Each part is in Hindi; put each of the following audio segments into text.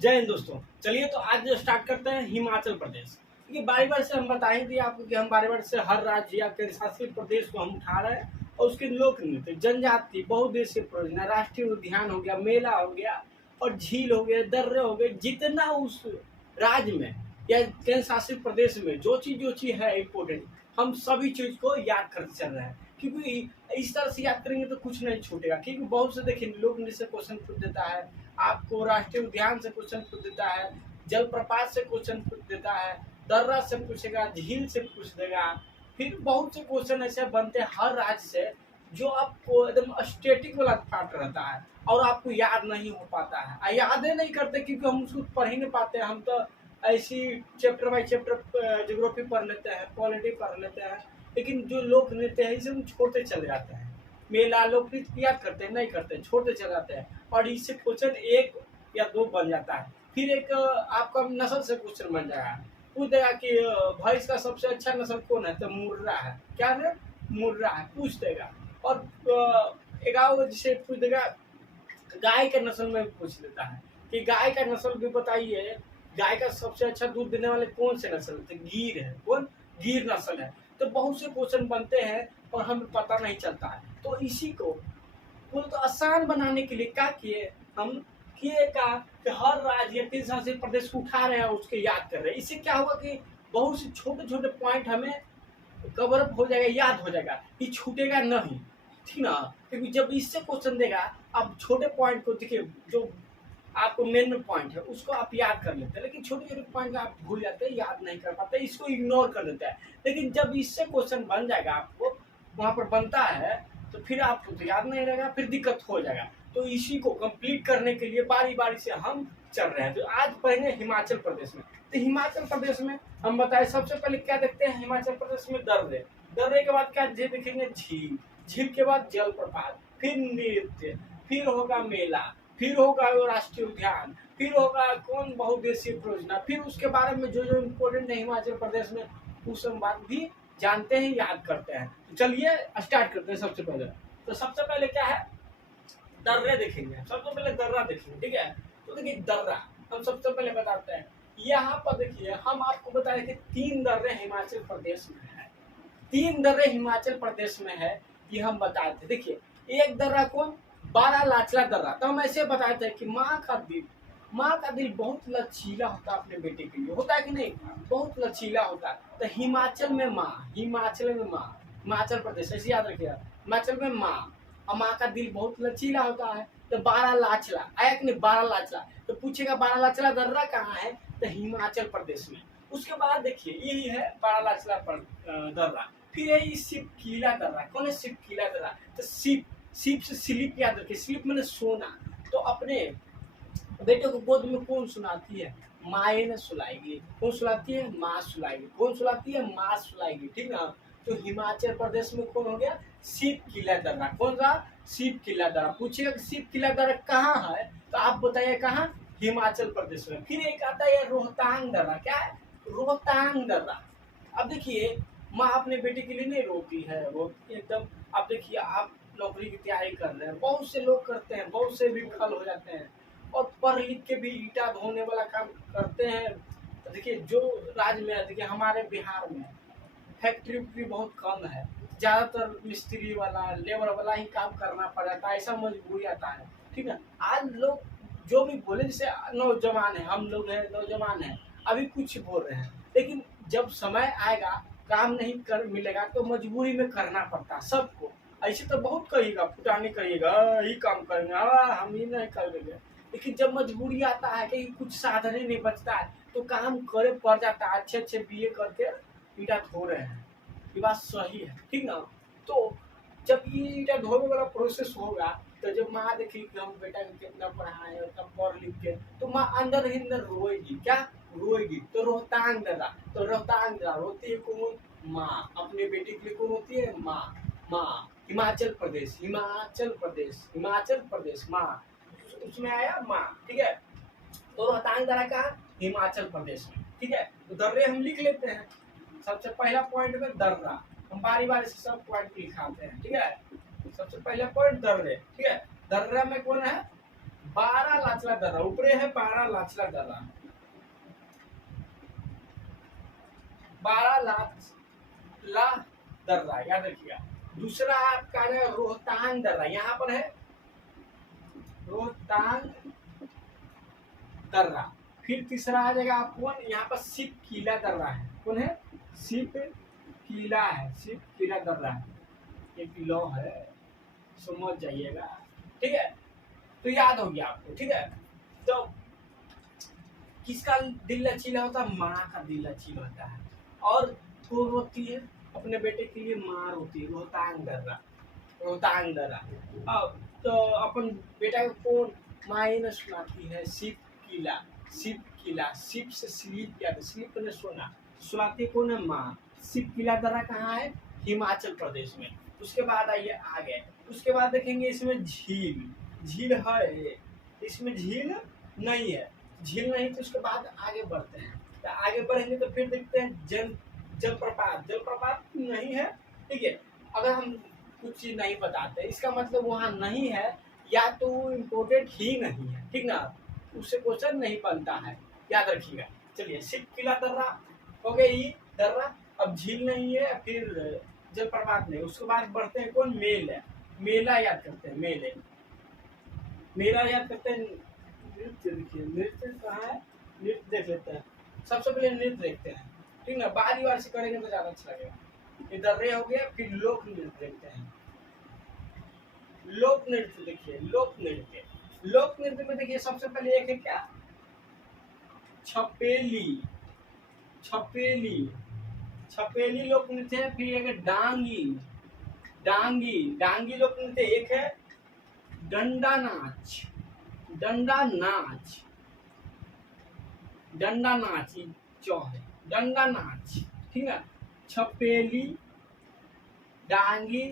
जय हिंद दोस्तों। चलिए तो आज स्टार्ट करते हैं हिमाचल प्रदेश। देखिए बारी बारी से हम बता ही दिए आपको कि हम बारी बारी से हर राज्य या केंद्र शासित प्रदेश को हम उठा रहे हैं और उसके लोक नृत्य, जनजाति, बहुउद्देशीय परियोजना, राष्ट्रीय उद्यान हो गया, मेला हो गया और झील हो गए, दर्रे हो गए, जितना उस राज्य में या केंद्र शासित प्रदेश में जो चीज है इम्पोर्टेंट, हम सभी चीज को याद करते चल रहे हैं। क्योंकि इस तरह से याद करेंगे तो कुछ नहीं छूटेगा। क्योंकि बहुत से देखिए लोक नृत्य से क्वेश्चन पूछ देता है, आपको राष्ट्रीय उद्यान से क्वेश्चन पूछ देता है, जलप्रपात से क्वेश्चन पूछ देता है, दर्रा से पूछेगा, झील से पूछ देगा। फिर बहुत से क्वेश्चन ऐसे बनते हैं हर राज्य से जो आपको एकदम स्टेटिक वाला पार्ट रहता है और आपको याद नहीं हो पाता है। याद ही नहीं करते क्योंकि हम उसको पढ़ ही नहीं पाते हैं। हम तो ऐसी चैप्टर बाई चैप्टर ज्योग्राफी पढ़ लेते हैं, पॉलिटी पढ़ लेते हैं, लेकिन जो लोक नृत्य है इसे हम छोड़ते चले जाते हैं। मेला लोक नृत्य याद करते हैं नहीं करते, छोड़ते चले जाते हैं और इससे क्वेश्चन एक या दो बन जाता है। फिर एक आपका नस्ल से क्वेश्चन बन जाएगा, पूछ देगा कि भैंस का सबसे अच्छा नस्ल कौन है, तो मुर्रा है। क्या है? मुर्रा है, पूछ देगा। और एक जिसे पूछ देगा गाय के नस्ल में पूछ लेता है कि गाय का नस्ल भी बताइए, गाय का सबसे अच्छा दूध देने वाले कौन से नस्ल है, तो गीर है। कौन? गीर नस्ल है। तो बहुत से क्वेश्चन बनते हैं और हमें पता नहीं चलता है। तो इसी को तो आसान बनाने के लिए क्या किए हम, किए का कि हर राज्य या केंद्र शासित प्रदेश को उठा रहे हैं और उसके याद कर रहे हैं। इससे क्या होगा कि बहुत से छोटे छोटे पॉइंट हमें कवर अप हो जाएगा, याद हो जाएगा, ये छूटेगा नहीं। ठीक ना? क्योंकि जब इससे क्वेश्चन देगा आप छोटे पॉइंट को देखिए, जो आपको मेन पॉइंट है उसको आप याद कर लेते हैं, लेकिन छोटे छोटे पॉइंट आप भूल जाते हैं, याद नहीं कर पाते, इसको इग्नोर कर देते हैं। लेकिन जब इससे क्वेश्चन बन जाएगा, आपको वहां पर बनता है, तो फिर आपको तो याद नहीं रहेगा, फिर दिक्कत हो जाएगा। तो इसी को कंप्लीट करने के लिए बारी बारी से हम चल रहे हैं। तो आज पढ़ेंगे हिमाचल प्रदेश में। तो हिमाचल प्रदेश में हम बताए सबसे पहले क्या देखते हैं, हिमाचल प्रदेश में दर्रे, दर्रे के बाद क्या देखेंगे, झील, झील के बाद जलप्रपात, फिर नृत्य, फिर होगा मेला, फिर होगा राष्ट्रीय उद्यान, फिर होगा कौन बहुउद्देशीय परियोजना, फिर उसके बारे में जो जो इम्पोर्टेंट है हिमाचल प्रदेश में उस हम बात भी जानते हैं, याद करते हैं। तो चलिए स्टार्ट करते हैं। सबसे पहले तो सबसे पहले क्या है, दर्रे देखेंगे। सबसे पहले दर्रा देखेंगे, ठीक है? तो देखिए दर्रा हम सबसे पहले बताते हैं। यहाँ पर देखिए हम आपको बताए कि 3 दर्रे हिमाचल प्रदेश में है। 3 दर्रे हिमाचल प्रदेश में है, ये हम बताए थे। देखिए एक दर्रा कौन, बारालाचला दर्रा। तो हम ऐसे बताए थे कि माँ का दिल बहुत लचीला होता है अपने बेटे के लिए, होता है कि नहीं? बहुत लचीला होता है। तो हिमाचल में माँ, हिमाचल में माँ, हिमाचल प्रदेश ऐसे याद रखिएगा, हिमाचल में माँ, और माँ का दिल बहुत लचीला होता है। तो बारालाचला आया कि नहीं, बारालाचला। तो पूछेगा बारालाचला दर्रा कहाँ है, तो हिमाचल प्रदेश में। उसके बाद देखिए यही है बारालाचला दर्रा। फिर है सिपकीला दर्रा। कौन है सिपकीला दर्रा? तो सिप से स्लिप याद रखिए, स्लिप मैंने सोना। तो अपने बेटे को गोद में कौन सुनाती है, माए ने सुलाएगी। कौन सुलाती है? माँ सुलाएगी। कौन सुलाती है? माँ सुलाएगी। ठीक ना? तो हिमाचल प्रदेश में कौन हो गया, सिप किला दर्रा। कौन सा? सिप किला दर्रा। पूछेगा कि सिप किला दर्रा कहाँ है, तो आप बताइए कहाँ, हिमाचल प्रदेश में। फिर एक आता है रोहतांग दर्रा। क्या है? रोहतांग दर्रा। अब देखिए माँ अपने बेटे के लिए नहीं रोती है, वो एकदम, अब देखिए आप नौकरी की तैयारी कर रहे हैं, बहुत से लोग करते हैं, बहुत से विफल हो जाते हैं और पढ़ लिख के भी ईटा धोने वाला काम करते हैं। तो देखिए जो राज्य में, देखिए हमारे बिहार में फैक्ट्री उक्ट्री बहुत कम है, ज़्यादातर मिस्त्री वाला, लेबर वाला ही काम करना पड़ जाता है, ऐसा मजबूरी आता है। ठीक है? आज लोग जो भी बोले, जैसे नौजवान है, हम लोग हैं नौजवान हैं, अभी कुछ बोल रहे हैं, लेकिन जब समय आएगा काम नहीं कर मिलेगा तो मजबूरी में करना पड़ता है सबको। ऐसे तो बहुत कहिएगा, फुटाने करिएगा, ही काम करेंगे, हम ही नहीं करेंगे, लेकिन जब मजबूरी आता है कि कुछ साधन ही नहीं बचता है तो काम करे पड़ जाता है। अच्छे अच्छे बीए करके ईटा धो रहे हैं, ये बात सही है, ठीक ना? तो जब ये ईटा धोने वाला प्रोसेस होगा तो जब माँ देखेगी कि हम बेटा को कितना पढ़ाए और कब पढ़ लिख के, तो माँ अंदर ही अंदर रोएगी। क्या रोएगी? तो रोहतांग दर्रा। तो रोहतांग दर्रा रोती है कौन? माँ। अपने बेटे के लिए कौन होती है? माँ। माँ। हिमाचल प्रदेश, हिमाचल प्रदेश, हिमाचल प्रदेश, माँ, उसमें आया माँ। ठीक है? तो रोहतांग दर्रा कहाँ? हिमाचल प्रदेश में। ठीक है? तो दर्रे हम लिख लेते हैं। सबसे पहला पॉइंट में दर्रा, हम बारी बारी से सब पॉइंट लिखाते हैं। ठीक है? सबसे पहला पॉइंट दर्रे। ठीक है? दर्रा में कौन है? बारा लाचला दर्रा, ऊपरे है बारा लाचला दर्रा, बारा लाचला दर्रा याद रखिएगा। दूसरा आपका है रोहतांग दर्रा, यहाँ पर है रोहतांग दर्रा। फिर तीसरा आ जाएगा आपको यहाँ पर शिव किला दर्रा है, कौन है शिव किला है, शिव किला दर्रा है, एक लॉ है समझ जाइएगा, ठीक है। तो याद हो गया आपको, ठीक है। तो किसका दिल लचीला होता है, माँ का दिल लचीला होता है। और कौन रोती है अपने बेटे के लिए, माँ रोती है, रोहतांग दर्रा, रोहतांग दर्रा। अब तो अपन बेटा को कौन माँ ही न सुनाती है, शिव किला, शिव किला, शिव से स्लीप याद, स्लीप ने सोना, सुनाती कौन है माँ। शिव किला दर्रा कहाँ है, हिमाचल प्रदेश में। उसके बाद आइए आगे, उसके बाद देखेंगे इसमें झील, झील है इसमें, झील नहीं है, झील नहीं। तो उसके बाद आगे बढ़ते हैं, तो आगे बढ़ेंगे तो फिर देखते हैं जलप्रपात, जलप्रपात नहीं है, ठीक है। अगर हम कुछ चीज नहीं बताते इसका मतलब वहाँ नहीं है, या तो इम्पोर्टेंट ही नहीं है, ठीक ना, उससे क्वेश्चन नहीं बनता है, याद रखिएगा। चलिए शिव किला दर्रा हो गया, ये दर्रा, अब झील नहीं है, फिर जलप्रपात नहीं। उसके बाद बढ़ते हैं कौन, मेल है, मेला याद करते हैं, मेले, मेला याद करते हैं। नृत्य देखिए, नृत्य कहाँ है, नृत्य देख लेते हैं, सबसे पहले नृत्य देखते हैं, ठीक ना, बारी बार से करेंगे तो ज्यादा अच्छा लगेगा। ये दर्रे हो गया, फिर लोक नृत्य देखते हैं, लोक नृत्य देखिए, लोक नृत्य, लोक नृत्य में देखिए सबसे पहले एक है क्या, छपेली, छपेली, छपेली लोक नृत्य है। फिर एक है डांगी, डांगी, डांगी लोक नृत्य। एक है डंडा नाच, डंडा नाच, डंडा नाच जो है डंडा नाच, ठीक है। छपेली, डांगी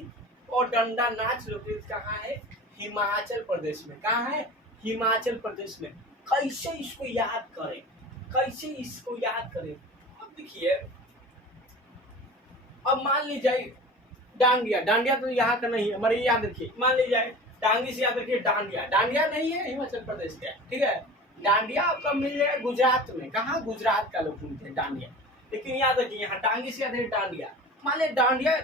और डंडा नाच लोक नृत्य कहाँ है, हिमाचल प्रदेश में। कहाँ है, हिमाचल प्रदेश में। कैसे इसको याद करें, कैसे इसको याद करें, अब देखिए, अब मान लीजिए डांडिया, डांडिया तो यहाँ का नहीं है, हमारे याद रखिए, मान लीजिए डांगी से याद रखिए डांडिया, डांडिया नहीं है हिमाचल प्रदेश का, ठीक है। डांडिया आपका मिल जाएगा गुजरात में, कहाँ, गुजरात का लोग बोलते हैं डांडिया, लेकिन याद रखिए यहाँ डांगी से याद रखिए डांडिया। मान लीजिए डांडिया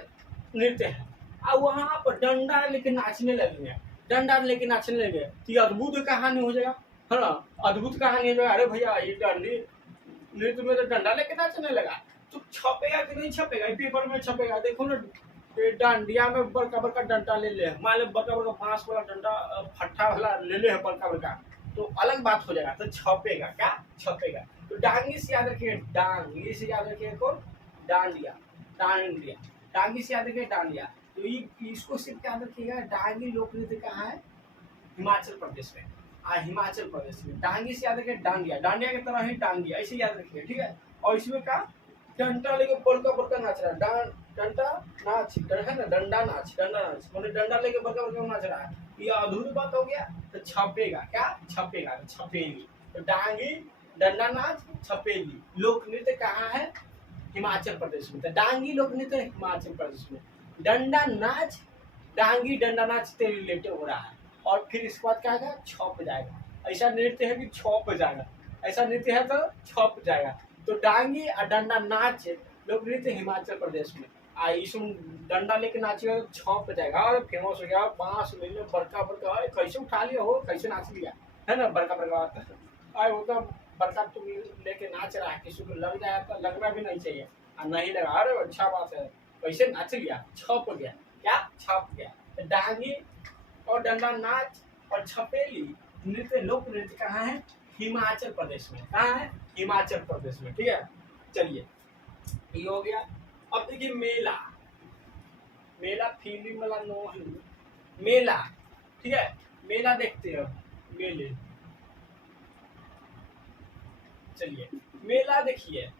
नृत्य है, और वहाँ पर डंडा लेके नाचने लगेंगे, डंडा लेके नाचने लगे, तो ये अद्भुत कहानी हो जाएगा, है ना, अद्भुत कहानी हो जाएगा। अरे भैया ये डांडी नृत्य में तो डंडा लेके नाचने लगा, तो छपेगा कि नहीं छपेगा, पेपर में छपेगा, देखो ना डांडिया में बड़का बड़का डंडा ले ले, मान लो बड़का बड़का बांस वाला डंडा, फट्टा वाला ले ले बड़का बड़का, तो अलग बात हो जाएगा, तो छपेगा, क्या छपेगा। तो डांगी से याद रखिए, डांगी से याद रखिए कौन, डांडिया, डांडिया, डांगी से याद रखिए डांडिया। तो ये इसको सिर्फ याद रखिएगा, डांगी लोक नृत्य कहाँ है, हिमाचल प्रदेश में, हिमाचल प्रदेश में। डांगी से याद रखिए डांडिया, डांडिया की तरह ही डांडिया, ऐसे याद रखिए, ठीक है। और इसमें का डंडा लेके बड़का बड़का नाच रहा है, डंडा नाच है ना, डंडा नाच, डंडा नाच मतलब डंडा लेके बड़का बड़का नाच रहा है, ये अधूरी बात हो गया। तो छपेगा, क्या छपेगा, तो छपेली। तो डांगी, डंडा नाच, छपेली लोक नृत्य कहाँ है, हिमाचल प्रदेश में। तो डांगी लोक नृत्य हिमाचल प्रदेश में, डंडा नाच, डांगी डंडा नाच से रिलेटेड हो रहा है। और फिर इसके बाद क्या आएगा, छप जाएगा, ऐसा नृत्य है कि छप जाएगा, ऐसा नृत्य है तो छप जाएगा। तो डांगी और डंडा नाच लोक नृत्य हिमाचल प्रदेश में, इसमें डंडा लेके नाचेगा तो छप जाएगा और फेमस हो गया, बांस ले लो बड़का बड़का, कैसे उठा लिया हो, कैसे नाच लिया, है ना, बड़का बड़का बात वो तो बड़का तुम लेके नाच रहा है, किसी को लग जाए तो लगना भी नहीं चाहिए, और नहीं लगा अरे अच्छा बात है, कैसे नाच लिया, छप गया, क्या छप गया। तो डांगी और डंडा नाच और छपेली नृत्य लोक नृत्य कहाँ है, हिमाचल प्रदेश में। कहाँ है, हिमाचल प्रदेश में, ठीक है। चलिए ये हो गया। अब देखिए मेला, मेला फीलिंग वाला नो है, मेला, ठीक है, मेला देखते हैं मेले। चलिए मेला देखिए,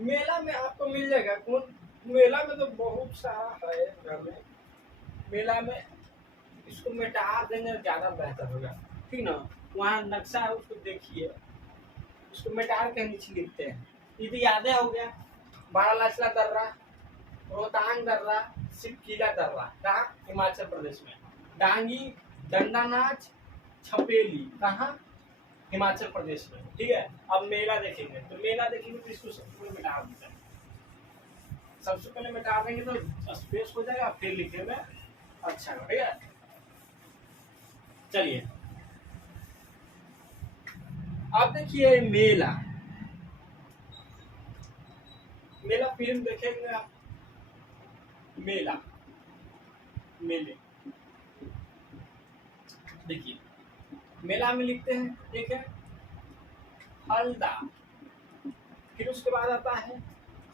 मेला में आपको मिल जाएगा कौन, मेला में तो बहुत सारा है घर में, मेला में इसको मिटा देंगे ज्यादा बेहतर होगा, ठीक ना। वहाँ नक्शा है उसको देखिए, उसको मिटा के नीचे लिखते हैं। ये तो यादें हो गया, बारालाचला दर्रा, रोहतांग दर्रा, शिव किला दर्रा, कहाँ, हिमाचल प्रदेश में। डांगी, डंडा नाच, छपेली, कहाँ? हिमाचल प्रदेश में। ठीक है, अब मेला देखेंगे, तो मेला देखेंगे तो इसको सबसे पहले मिटा देते हैं। सबसे पहले मिटा देंगे तो स्पेस हो जाएगा, फिर लिखने में अच्छा हो। ठीक है, चलिए अब देखिए मेला। मेला फिल्म देखेंगे आप, मेला, मेले, देखिए मेला में लिखते हैं, ठीक है, हल्दा, फिर उसके बाद आता है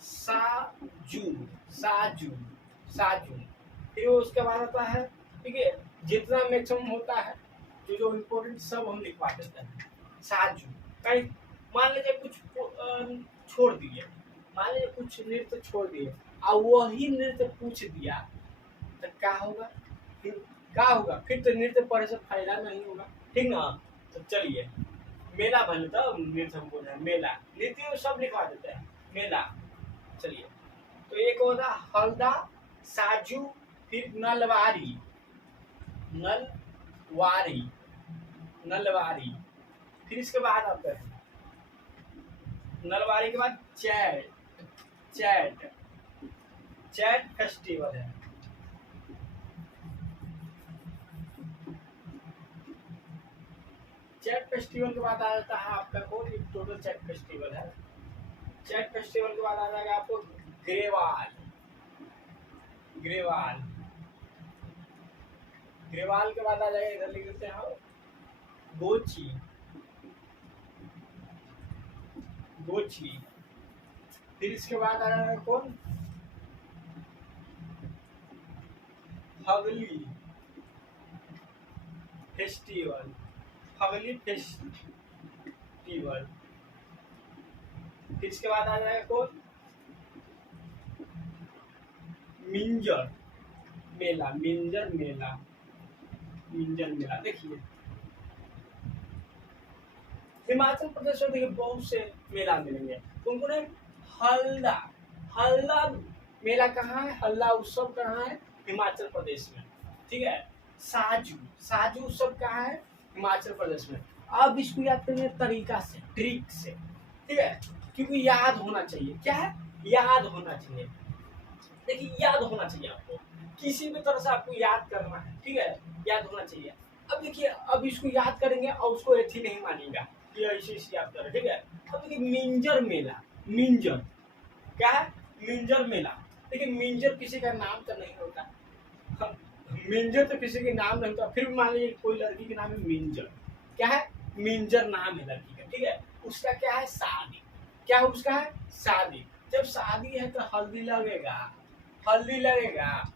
साजू, साजू, साजू, फिर उसके बाद आता है, ठीक है, जितना मैक्सिमम होता है जो जो इम्पोर्टेंट सब हम लिखवा देते हैं। साजू, कहीं मान लीजिए कुछ छोड़ दिए, मान लीजिए कुछ नृत्य छोड़ दिए और वही नृत्य पूछ दिया तो क्या होगा? फिर क्या होगा? फिर तो नृत्य पढ़े से फायदा नहीं होगा। ठीक ना? तो चलिए मेला भले तो नृत्य हम बोल रहे हैं, मेला नृत्य सब लिखवा देते हैं, मेला। चलिए तो एक होता हल्दा, साजू, फिर नलवारी, नलवारी, नलवारी, फिर इसके बाद आता है नलवारी के बाद चैट, चैट, चैट फेस्टिवल है। चैट फेस्टिवल के बाद आ जाता है आपका कौन? टोटल चैट फेस्टिवल है। चैट फेस्टिवल के बाद आ जाएगा आपको ग्रेवाल, ग्रेवाल, ग्रेवाल के बाद आ जाएगा, इधर लिख देते हैं गोची, गोची, फिर इसके बाद आ जाएगा कौन? हगली फेस्टिवल, हगली फेस्टिवल, फिर इसके बाद आ जाएगा कौन? मिंजर मेला, मिंजर मेला, मिंजर मेला। देखिए हिमाचल प्रदेश में देखिए बहुत से मेला मिलेंगे तुमको। ने हल्दा, हल्दा मेला कहाँ है? हल्दा उत्सव कहाँ है? हिमाचल प्रदेश में। ठीक है, साजू, साजू उत्सव कहाँ है? हिमाचल प्रदेश में। अब इसको याद करने तरीका से, ट्रिक से, ठीक है, क्योंकि याद होना चाहिए। क्या है? याद होना चाहिए। देखिए याद होना चाहिए आपको, किसी भी तरह से आपको याद करना है। ठीक है, याद होना चाहिए। अब देखिए अब इसको याद करेंगे और उसको ऐसी नहीं मानेगा कि ऐसे ऐसे याद करें। ठीक है, अब देखिए मिंजर मेला, मिंजर क्या है? मिंजर मेला। देखिए मिंजर किसी का नाम तो नहीं होता, मिंजर तो किसी के नाम नहीं होता। फिर मान लीजिए कोई लड़की के नाम है मिंजर, क्या है? मिंजर नाम है लड़की का। ठीक है, उसका क्या है? शादी। क्या उसका है? शादी। जब शादी है तो हल्दी लगेगा, हल्दी लगेगा,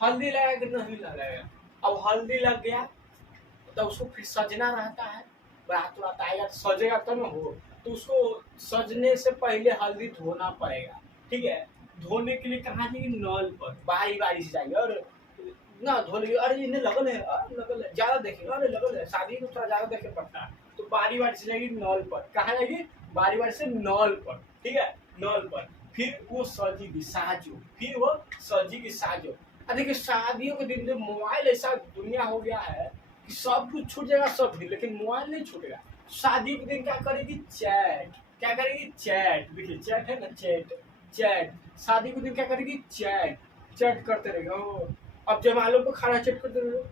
हल्दी लगा कि नहीं लगेगा? अब हल्दी लग गया तो उसको फिर सजना रहता है, बारात वात आएगा सजेगा तो ना हो, तो उसको सजने से पहले हल्दी धोना पड़ेगा। ठीक है, धोने के लिए कहाँ जाएगी? नल पर, बारी बारी से जाएंगे और ना धो लेंगे। अरे इन्हें लगल है, अरे लगल है, ज्यादा देखेंगे, अरे लगल है, शादी में थोड़ा ज्यादा देखे पड़ता है, तो बारी बारी से जाएगी नल पर। कहाँ जाएगी? बारी बारी से नल पर। ठीक है, नल पर, फिर वो सजेगी साजो, फिर वो सजेगी साजो। देखिए शादियों के दिन जो मोबाइल ऐसा दुनिया हो गया है कि सब कुछ छूट जाएगा, सब भी, लेकिन मोबाइल नहीं छूटेगा। शादी के दिन क्या करेगी? चैट। क्या करेगी? चैट। देखिए चैट है ना, चैट, चैट। शादी के दिन क्या करेगी? चैट, चैट करते रहेगा। अब जमालों को खड़ा चैट करते रहो,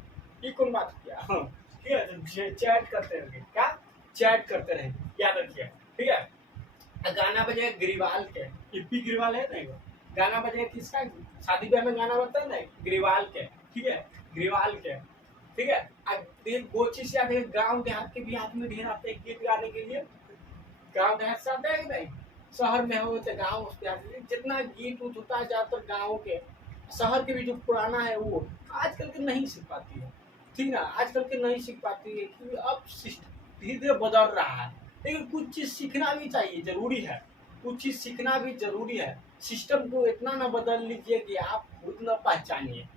ये कौन बात किया? हाँ ठीक है, तो चैट करते रहेंगे। क्या? चैट करते रहेंगे, याद रखिए। ठीक है, गाना बजेगा ग्रीवाल के, इप्पी ग्रीवाल है ना, गाना बजेगा किसका? शादी ब्याह में गाना बजता है ना, ग्रीवाल के। ठीक है, ग्रीवाल के। ठीक है, गोची से आते गांव देहात के भी हाथ में ढेर आते हैं गीत गाने के लिए। गांव देहात से आता है कि नहीं? शहर में हो तो गाँव जितना गीत उत होता है ज्यादातर गाँव के, शहर के भी जो पुराना है वो आजकल के नहीं सीख पाती है। ठीक ना, आजकल के नहीं सीख पाती है क्योंकि अब सिस्टम धीरे धीरे बदल रहा है। लेकिन कुछ चीज सीखना भी चाहिए, जरूरी है, कुछ चीज सीखना भी जरूरी है। सिस्टम को इतना ना बदल लीजिए कि आप खुद न पहचानिए।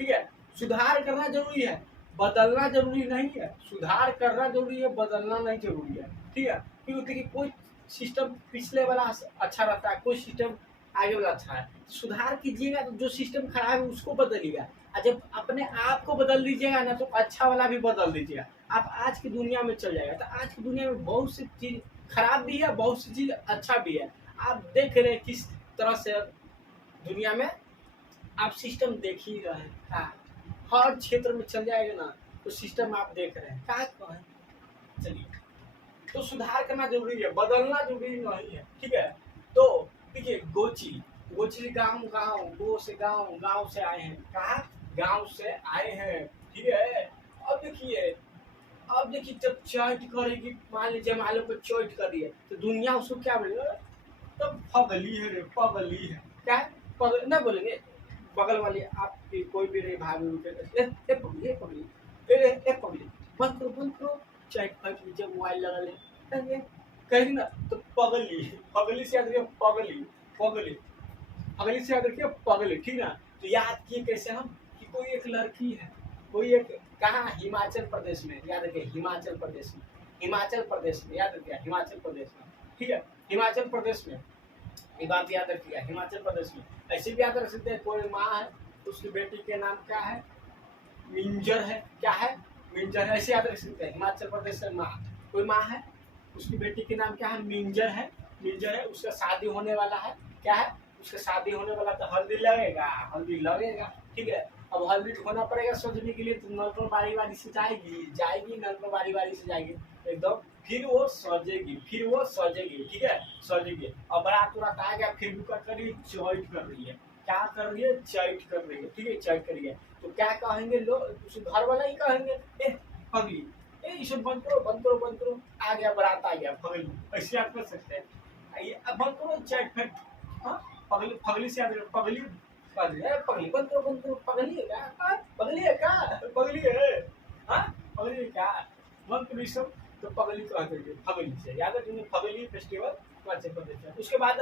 ठीक है, सुधार करना जरूरी है, बदलना जरूरी नहीं है। सुधार करना जरूरी है, बदलना नहीं जरूरी है। ठीक है, क्योंकि देखिए कोई सिस्टम पिछले वाला अच्छा रहता है, कोई सिस्टम आगे वाला अच्छा है। सुधार कीजिएगा तो जो सिस्टम खराब है उसको बदलिएगा, और जब अपने आप को बदल लीजिएगा ना तो अच्छा वाला भी बदल दीजिएगा। आप आज की दुनिया में चल जाएगा तो आज की दुनिया में बहुत सी चीज खराब भी है, बहुत सी चीज अच्छा भी है। आप देख रहे हैं किस तरह से दुनिया में आप सिस्टम देख ही रहे हैं। हाँ, हर क्षेत्र में चल जाएगा ना तो सिस्टम आप देख रहे हैं क्या है। चलिए, तो सुधार करना जरूरी है, बदलना जरूरी नहीं है, ठीक है। तो देखिए, गोची गोची गांव गांव गो से गांव गांव से आए हैं, कहा गांव से आए हैं, ठीक है। अब देखिए जब चैट करेगी, मान लीजिए मान लो चैट कर रही है तो दुनिया उसको क्या बोलेगा, तो पगली है रे, पगली है, क्या है पगल ना बोलेंगे। बगल वाली आपकी कोई भी रही भाभी ए पगली, ए पगली, ए पगली, बंद करो चैट कर लीजिए, मोबाइल लगा ले कहेगी ना तो पगली, पगली से याद रखिए, पगली पगली पगली से याद रखिए, पगली, ठीक ना। तो याद किए कैसे हम कि कोई एक लड़की है, कोई एक, कहाँ, हिमाचल प्रदेश में, याद रखिए हिमाचल प्रदेश में, हिमाचल प्रदेश में याद रखिए, हिमाचल प्रदेश में, ठीक है, हिमाचल प्रदेश में, ये बात याद रखिएगा, हिमाचल प्रदेश में। ऐसे भी याद रख सकते हैं, कोई माँ है उसकी बेटी के नाम क्या है, मिंजर है, क्या है, मिंजर है, ऐसे याद रख सकते हैं। हिमाचल प्रदेश में माँ, कोई माँ है उसकी बेटी के नाम क्या है, मिंजर है, मिंजर है, उसका शादी होने वाला है, क्या है, उसका शादी होने वाला, तो हल्दी लगेगा, हल्दी लगेगा, ठीक है। अब हल्दी होना पड़ेगा सजने के लिए, तो नल पर बारी बारी से जाएगी नल पर बारी बारी से जाएगी एकदम, फिर वो सजेगी, ठीक है, सजेगी। और बारात उरात आ गया, फिर भी क्या कर रही है, चैट कर रही है, क्या कर रही है, चैट कर रही है, ठीक है, चैट कर रही है। तो क्या कहेंगे लोग, उस घर वाला ही कहेंगे, ए पगली, ए इसे बंद करो, आ गया बारात, आ गया पगली, ऐसे आप कर सकते हैं। आइए अब बंद करो चैट फिर, हाँ पगली, पगली से याद रखो, पगली पगली बंद करो, पगली है क्या, पगली है क्या, पगली है, हाँ पगली है क्या, बंद करो सब। तो पगली कहते हैं, पगली से याद रखेंगे, पगली फेस्टिवल हिमाचल प्रदेश में। उसके बाद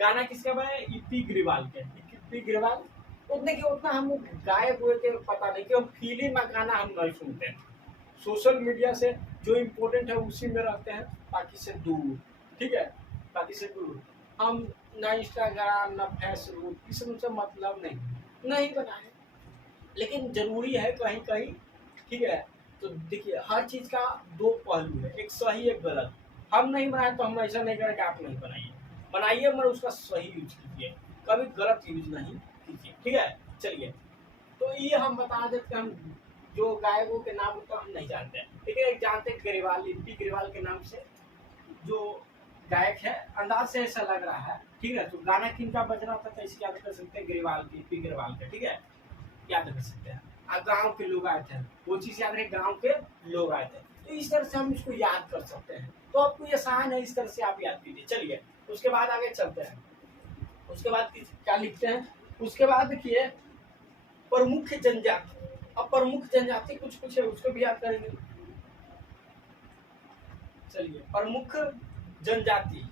गाना किसका बना है, ईपी ग्रेवाल के, ईपी ग्रेवाल। उतने के उतना हम गायक हुए थे पता नहीं, कि हम फिल्म में गाना हम नहीं सुनते हैं, सोशल मीडिया से जो इम्पोर्टेंट है उसी में रहते हैं, बाकी से दूर, ठीक है, बाकी से दूर। हम ना इंस्टाग्राम ना फेसबुक, किसी से मतलब नहीं बनाए, लेकिन जरूरी है कहीं कहीं, ठीक है। तो देखिए हर चीज का दो पहलू है, एक सही एक गलत। हम नहीं बनाए तो हम ऐसा नहीं करें कि आप नहीं बनाइए मगर उसका सही यूज कीजिए, कभी गलत यूज नहीं कीजिए, ठीक है। चलिए, तो ये हम बता देते हैं, हम जो गायकों के नाम तो हम नहीं जानते हैं, लेकिन एक जानते हैं ग्रेवाल, ईपी ग्रेवाल के नाम से जो गायक है, अंदाज से ऐसा लग रहा है, ठीक है। तो गाना किनका बज रहा था, तो इसकी याद कर सकते हैं, ग्रेवाल की, ईपी ग्रेवाल का, ठीक है, याद कर सकते हैं। गाँव के लोग आए थे, वो चीज याद रहे, गाँव के लोग आए थे, तो इस तरह से हम इसको याद कर सकते हैं। तो आपको ये आसान है, इस तरह से आप याद कीजिए। चलिए उसके बाद आगे चलते हैं, उसके बाद क्या लिखते हैं, उसके बाद देखिए प्रमुख जनजाति। अब प्रमुख जनजाति कुछ है, उसको भी याद करेंगे। चलिए, प्रमुख जनजाति,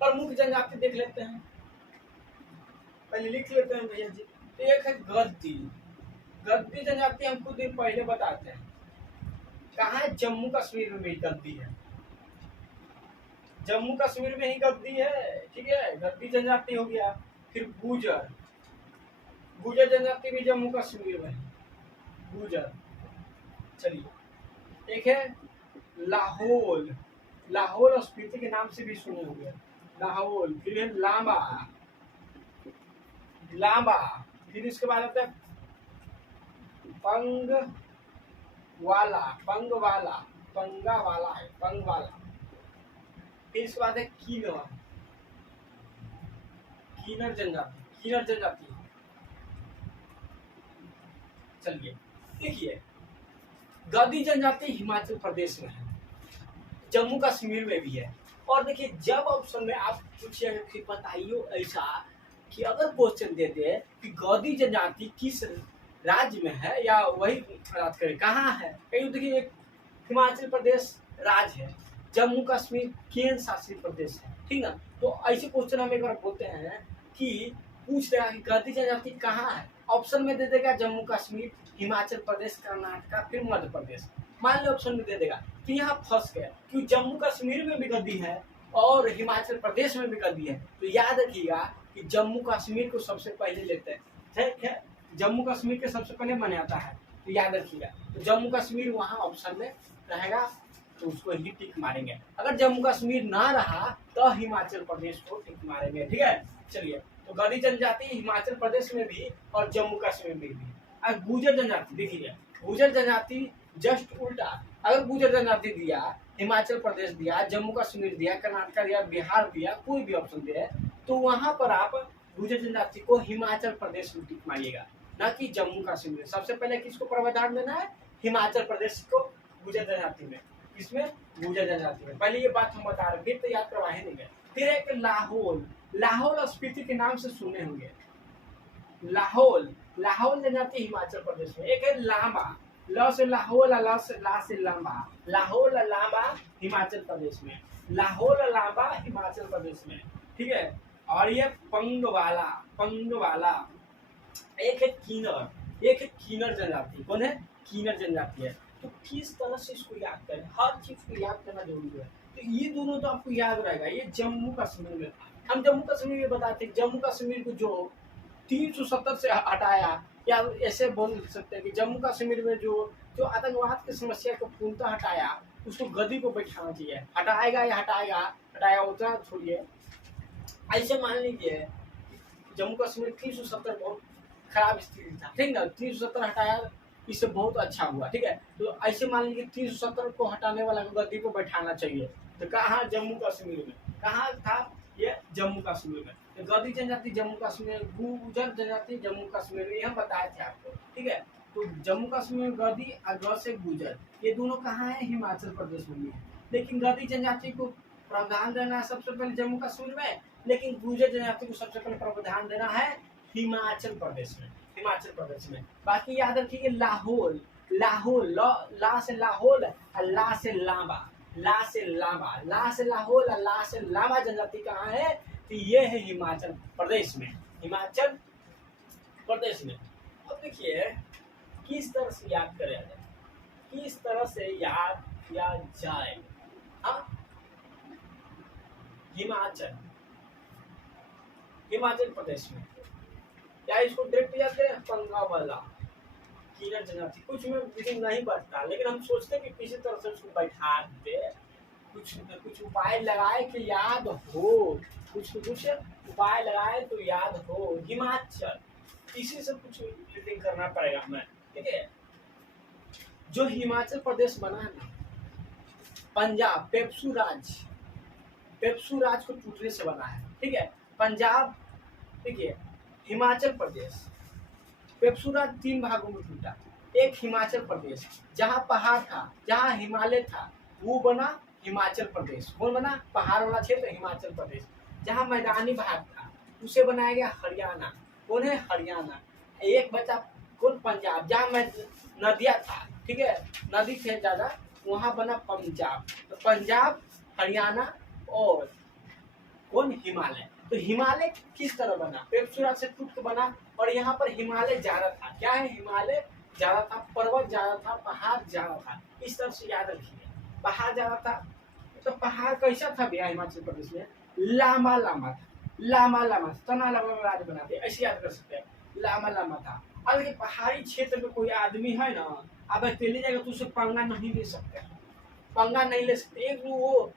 प्रमुख जनजाति देख लेते हैं, पहले लिख लेते हैं भैया जी। तो एक है गद्दी, गद्दी जनजाति हम कुछ दिन पहले बताते हैं, कहाँ है, जम्मू कश्मीर में भी गद्दी है, जम्मू कश्मीर में ही गद्दी है, ठीक है, गद्दी जनजाति हो गया। फिर गुजर, गुजर जनजाति भी जम्मू कश्मीर में है, गुजर। चलिए, एक है लाहौल, लाहौल स्पीति के नाम से भी सुने होंगे, लाहौल। फिर है लांबा, लांबा। फिर इसके बाद आता है पंगवाला, पंगवाला, पंगावाला है, पंगवाला। फिर इसके बाद है कीनर, कीनर जनजाति, कीनर जनजाति। चलिए देखिए, गद्दी जनजाति हिमाचल प्रदेश में है, जम्मू कश्मीर में भी है। और देखिए जब ऑप्शन में आप पूछिए कि बताइए ऐसा कि अगर क्वेश्चन दे दे कि गद्दी जनजाति किस राज्य में है, या वही बात करें कहाँ है, कहीं देखिए एक हिमाचल प्रदेश राज्य है, जम्मू कश्मीर केंद्र शासित प्रदेश है, ठीक ना। तो ऐसे क्वेश्चन हम एक बार बोलते हैं कि पूछ रहा है कि गद्दी जनजाति कहाँ है, ऑप्शन में दे देगा जम्मू कश्मीर, हिमाचल प्रदेश, कर्नाटका, फिर मध्य प्रदेश। मान लो ऑप्शन में दे देगा, तो यहाँ फंस गया, क्योंकि जम्मू कश्मीर में भी गद्दी है और हिमाचल प्रदेश में भी गद्दी है। तो याद रखिएगा कि जम्मू कश्मीर को सबसे पहले लेते हैं, ठीक है। जम्मू कश्मीर के सबसे पहले मन आता है, तो याद रखिएगा। तो जम्मू कश्मीर वहाँ ऑप्शन में रहेगा, तो उसको ही टिक मारेंगे। अगर जम्मू कश्मीर ना रहा तो हिमाचल प्रदेश को टिक मारेंगे, ठीक है। चलिए, तो गद्दी जनजाति हिमाचल प्रदेश में भी और जम्मू कश्मीर में भी। अब गुर्जर जनजाति देखिए, गुर्जर जनजाति जस्ट उल्टा। अगर गुर्जर जनजाति दिया, हिमाचल प्रदेश दिया, जम्मू कश्मीर दिया, कर्नाटक दिया, बिहार दिया, कोई भी ऑप्शन दिया, तो वहां पर आप गुर्जर जनजाति को हिमाचल प्रदेश में टिक मारिएगा, ना कि जम्मू कश्मीर। सबसे पहले किसको प्रावधान देना है? हिमाचल प्रदेश को गुर्जर जनजाति में। किसमें? गुर्जर जनजाति में। पहले ये बात हम बता रहे, फिर तो याद करवाए नहीं गए। फिर एक लाहौल, लाहौल और स्पीति के नाम से सुने होंगे। लाहौल, लाहौल जनजाति हिमाचल प्रदेश में। एक है लांबा, ल से लाहौल, ला से लांबा, लाहौल लांबा हिमाचल प्रदेश में, लाहौल लांबा हिमाचल प्रदेश में, ठीक है। और ये पंगवाला, पंगवाला। एक है कीनर, एक है कीनर जनजाति। कौन है? कीनर जनजाति है। तो किस तरह से इसको याद करें, हर चीज को याद करना जरूरी है। तो ये दोनों तो आपको याद रहेगा। ये जम्मू कश्मीर में, हम जम्मू कश्मीर में बताते हैं, जम्मू कश्मीर को जो 370 से हटाया, या ऐसे बोल सकते हैं कि जम्मू कश्मीर में जो आतंकवाद की समस्या को पूर्णतः हटाया, उसको गद्दी को बैठाना चाहिए। हटाएगा या हटाया उतना छोड़िए। ऐसे मान लीजिए जम्मू कश्मीर 370 बहुत खराब स्थिति था, ठीक ना, 370 हटाया, इससे बहुत अच्छा हुआ, ठीक है। तो ऐसे मान लीजिए 370 को हटाने वाला गद्दी को बैठाना चाहिए। तो कहाँ? जम्मू कश्मीर में। कहाँ था ये? जम्मू कश्मीर में। तो गद्दी जनजाति जम्मू कश्मीर, गुर्जर जनजाति जम्मू कश्मीर में, हम बताए थे आपको, ठीक है। तो जम्मू कश्मीर में गद्दी और ग से गुर्जर, ये दोनों कहाँ है? हिमाचल प्रदेश में है। लेकिन गद्दी जनजाति को प्रावधान देना है सबसे पहले जम्मू कश्मीर में, लेकिन गुर्जर जनजाति को सबसे पहले प्रावधान देना है हिमाचल प्रदेश में, हिमाचल प्रदेश में। बाकी याद रखिए लाहौल, लाहौल ला से लाहौल और ला से लांबा, ला से लांबा, ला से लाहौल और ला से लांबा जनजाति कहाँ है? तो ये है हिमाचल प्रदेश में, हिमाचल प्रदेश में। अब देखिए किस तरह से याद करें, किस तरह से याद किया जाए। हाँ, हिमाचल, हिमाचल प्रदेश में क्या इसको डायरेक्ट याद करें? पंगावाला, कीनर जनजाति। कुछ में विधि नहीं बचता, लेकिन हम सोचते हैं कि किसी तरह से उसको बैठा दे, कुछ उपाय लगाए कि याद हो, कुछ उपाय लगाए तो याद हो। हिमाचल, इसी से कुछ रीडिंग करना पड़ेगा हमें, ठीक है। जो हिमाचल प्रदेश बना है ना, पंजाब पेप्सू राज को टूटने से बना है, ठीक है। पंजाब, देखिए हिमाचल प्रदेश, पेप्सू राज 3 भागों में टूटा। एक हिमाचल प्रदेश जहाँ पहाड़ था, जहाँ हिमालय था, वो बना हिमाचल प्रदेश। कौन बना? पहाड़ वाला क्षेत्र हिमाचल प्रदेश। जहाँ मैदानी भाग था, उसे बनाया गया हरियाणा। कौन है? हरियाणा। एक बचा कौन? पंजाब, जहाँ नदियाँ था, ठीक है, नदी थे ज्यादा, वहाँ बना पंजाब। तो पंजाब, हरियाणा और कौन? हिमालय। तो हिमालय किस तरह बना? पेप्सू राज से टूट के बना। और यहाँ पर हिमालय ज्यादा था। क्या है? हिमालय ज्यादा था, पर्वत ज्यादा था, पहाड़ ज्यादा था। इस तरह से याद रखिए, पहाड़ ज्यादा था। तो पहाड़ कैसा था भैया? हिमाचल प्रदेश में लामा लामा था, लामा लामा तना लगा राज बनाते, ऐसे याद कर सकते हैं, लामा लामा था। और देखिए पहाड़ी क्षेत्र में कोई आदमी है ना, अब अकेले जाएगा तो उसे पंगा नहीं ले सकते, पंगा नहीं ले सकते। एक वो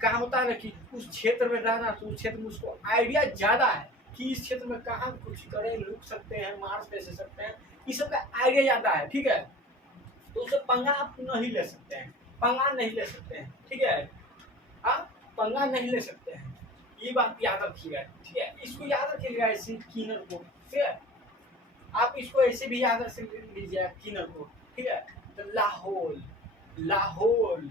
क्या होता है ना कि उस क्षेत्र में रहना, तो उस क्षेत्र में उसको आइडिया ज्यादा है कि इस क्षेत्र में कहाँ कुछ करें, लुक सकते हैं, मार पैसे सकते हैं, इस सब का आइडिया ज्यादा है, ठीक है। तो उसे पंगा आप नहीं ले सकते हैं, पंगा नहीं ले सकते हैं, ठीक है। आप पंगा नहीं ले सकते हैं, ये बात याद रखिएगा, ठीक है। इसको याद रखिएगा ऐसे कीनर को, ठीक है। आप इसको ऐसे भी याद रख लीजिए कीनर को, ठीक है। तो लाहौल, लाहौल,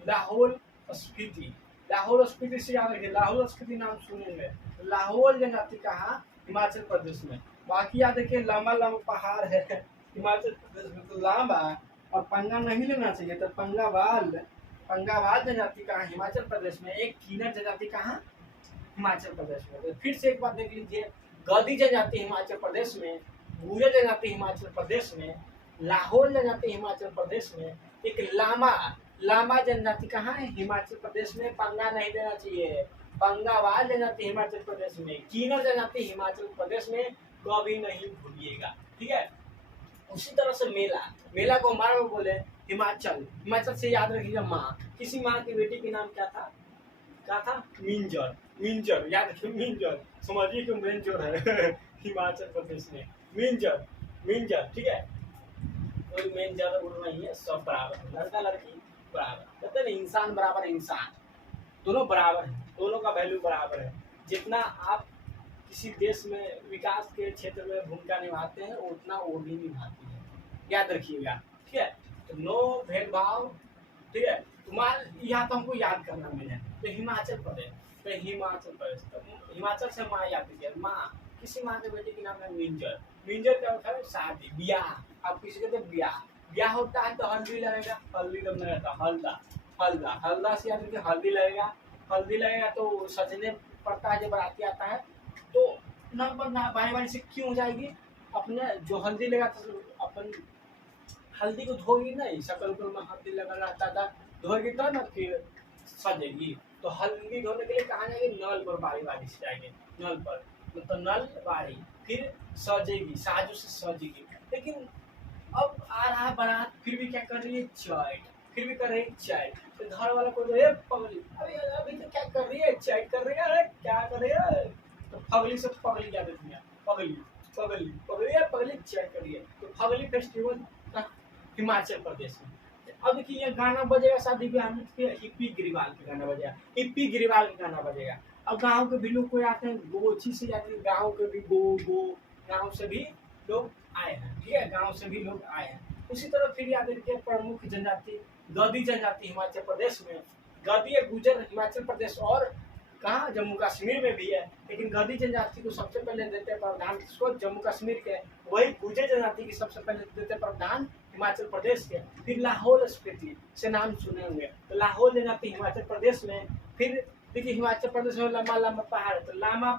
लाहौल स्पीति, लाहौल स्पीति से याद रखिए, लाहौल स्पीति नाम सुनेंगे। लाहौल जनजाति कहाँ? हिमाचल प्रदेश में। बाकी याद रखिए लंबा लंबा पहाड़ है हिमाचल प्रदेश में, तो लंबा और पंगा नहीं लेना चाहिए। तो पंगावाल जनजाति कहाँ? हिमाचल प्रदेश में। एक कीनर जनजाति कहाँ? हिमाचल प्रदेश में। तो फिर से एक बात देख लीजिए, गद्दी जनजाति हिमाचल प्रदेश में, गुर्जर जनजाति हिमाचल प्रदेश में, लाहौल जनजाति हिमाचल प्रदेश में, एक लामा जनजाति कहाँ है? हिमाचल प्रदेश में। पंगा नहीं लेना चाहिए, पंगावाल जनजाति हिमाचल प्रदेश में, कीनर जनजाति हिमाचल प्रदेश में, कभी नहीं भूलिएगा, ठीक है। उसी तरह से मेला, मेला को हमारा में बोले हिमाचल, हिमाचल से याद रखिएगा माँ, किसी माँ की बेटी के नाम क्या था, क्या था, मिंजर, मिंजर याद रखिए, मिंजर, समझिए कि मिंजर है हिमाचल प्रदेश में, मिंजर, मिंजर, ठीक है। कोई मेन ज्यादा उड़ नहीं है, सब बराबर है, लड़का लड़की बराबर, कहते हैं ना इंसान बराबर इंसान, दोनों बराबर है, दोनों का वैल्यू बराबर है। जितना आप किसी देश में विकास के क्षेत्र में भूमिका निभाते हैं उतना वो भी निभाती है, याद रखिएगा, ठीक है। तो नो भेदभाव, ठीक है। तुम्हारे यहाँ तो हमको याद करना मैंने, तो हिमाचल प्रदेश, तो हिमाचल प्रदेश, तो हिमाचल से माँ याद कीजिए, माँ, किसी माँ के बेटे के नाम है मिंजर, मिंजर का होता है शादी, ब्याह, आप किसी कहते हैं ब्याह, ब्याह होता है तो हल्दी लगेगा, हल्दी लगना रहता है, हल्दा, हल्दा, हल्दा से याद रखिए हल्दी लगेगा, हल्दी लगेगा तो सजने पड़ता है, जब बाराती आता है तो नंबर ना बारी बारी से क्यों हो जाएगी, अपने जो हल्दी लगा तो अपन हल्दी को धोगी नहीं, शकल में हल्दी लगा रहता था, धोगी तो ना फिर सजेगी, तो हल्दी धोने के लिए कहाँ जाएगी, नल पर बारी बारी से जाएंगे, नल पर, तो नल बारी, फिर सजेगी, साजों से सजेगी। लेकिन अब आ रहा बारात, फिर भी क्या कर रही है, चैट, फिर भी कर रही है चैट, तो घर वाला को पगली, अरे अभी तो क्या कर रही है, चैट कर रही है, अरे क्या कर रही है, तो फगली से पगली क्या देती है, पगली, पगली, पगली है, पगली चैट कर रही है, तो फगली फेस्टिवल हिमाचल प्रदेश में। अब देखिए ये गाना बजेगा शादी ब्याह में, हिप्पी गिरिवाल के गाना बजेगा, हिप्पी गिरिवाल के गाना बजेगा। अब गाँव के भी लोग कोई आते हैं, गोची से जाते हैं, गाँव के भी गो गाँव से भी लोग आए हैं, ठीक है, गाँव से भी लोग आए हैं। उसी तरह फिर याद रखिए प्रमुख जनजाति, गद्दी जनजाति हिमाचल प्रदेश में, गद्दी एक गुजर हिमाचल प्रदेश और कहाँ जम्मू कश्मीर में भी है, लेकिन गद्दी जनजाति को सबसे पहले देते प्रावधान किसको, जम्मू कश्मीर के, वही गुजर जनजाति की सबसे पहले देते प्रावधान हिमाचल प्रदेश के। फिर लाहौल स्पीति से नाम सुने होंगे, तो लाहौल जनजाति हिमाचल प्रदेश में। फिर देखिए हिमाचल प्रदेश में लंबा लंबा पहाड़ है, तो लामा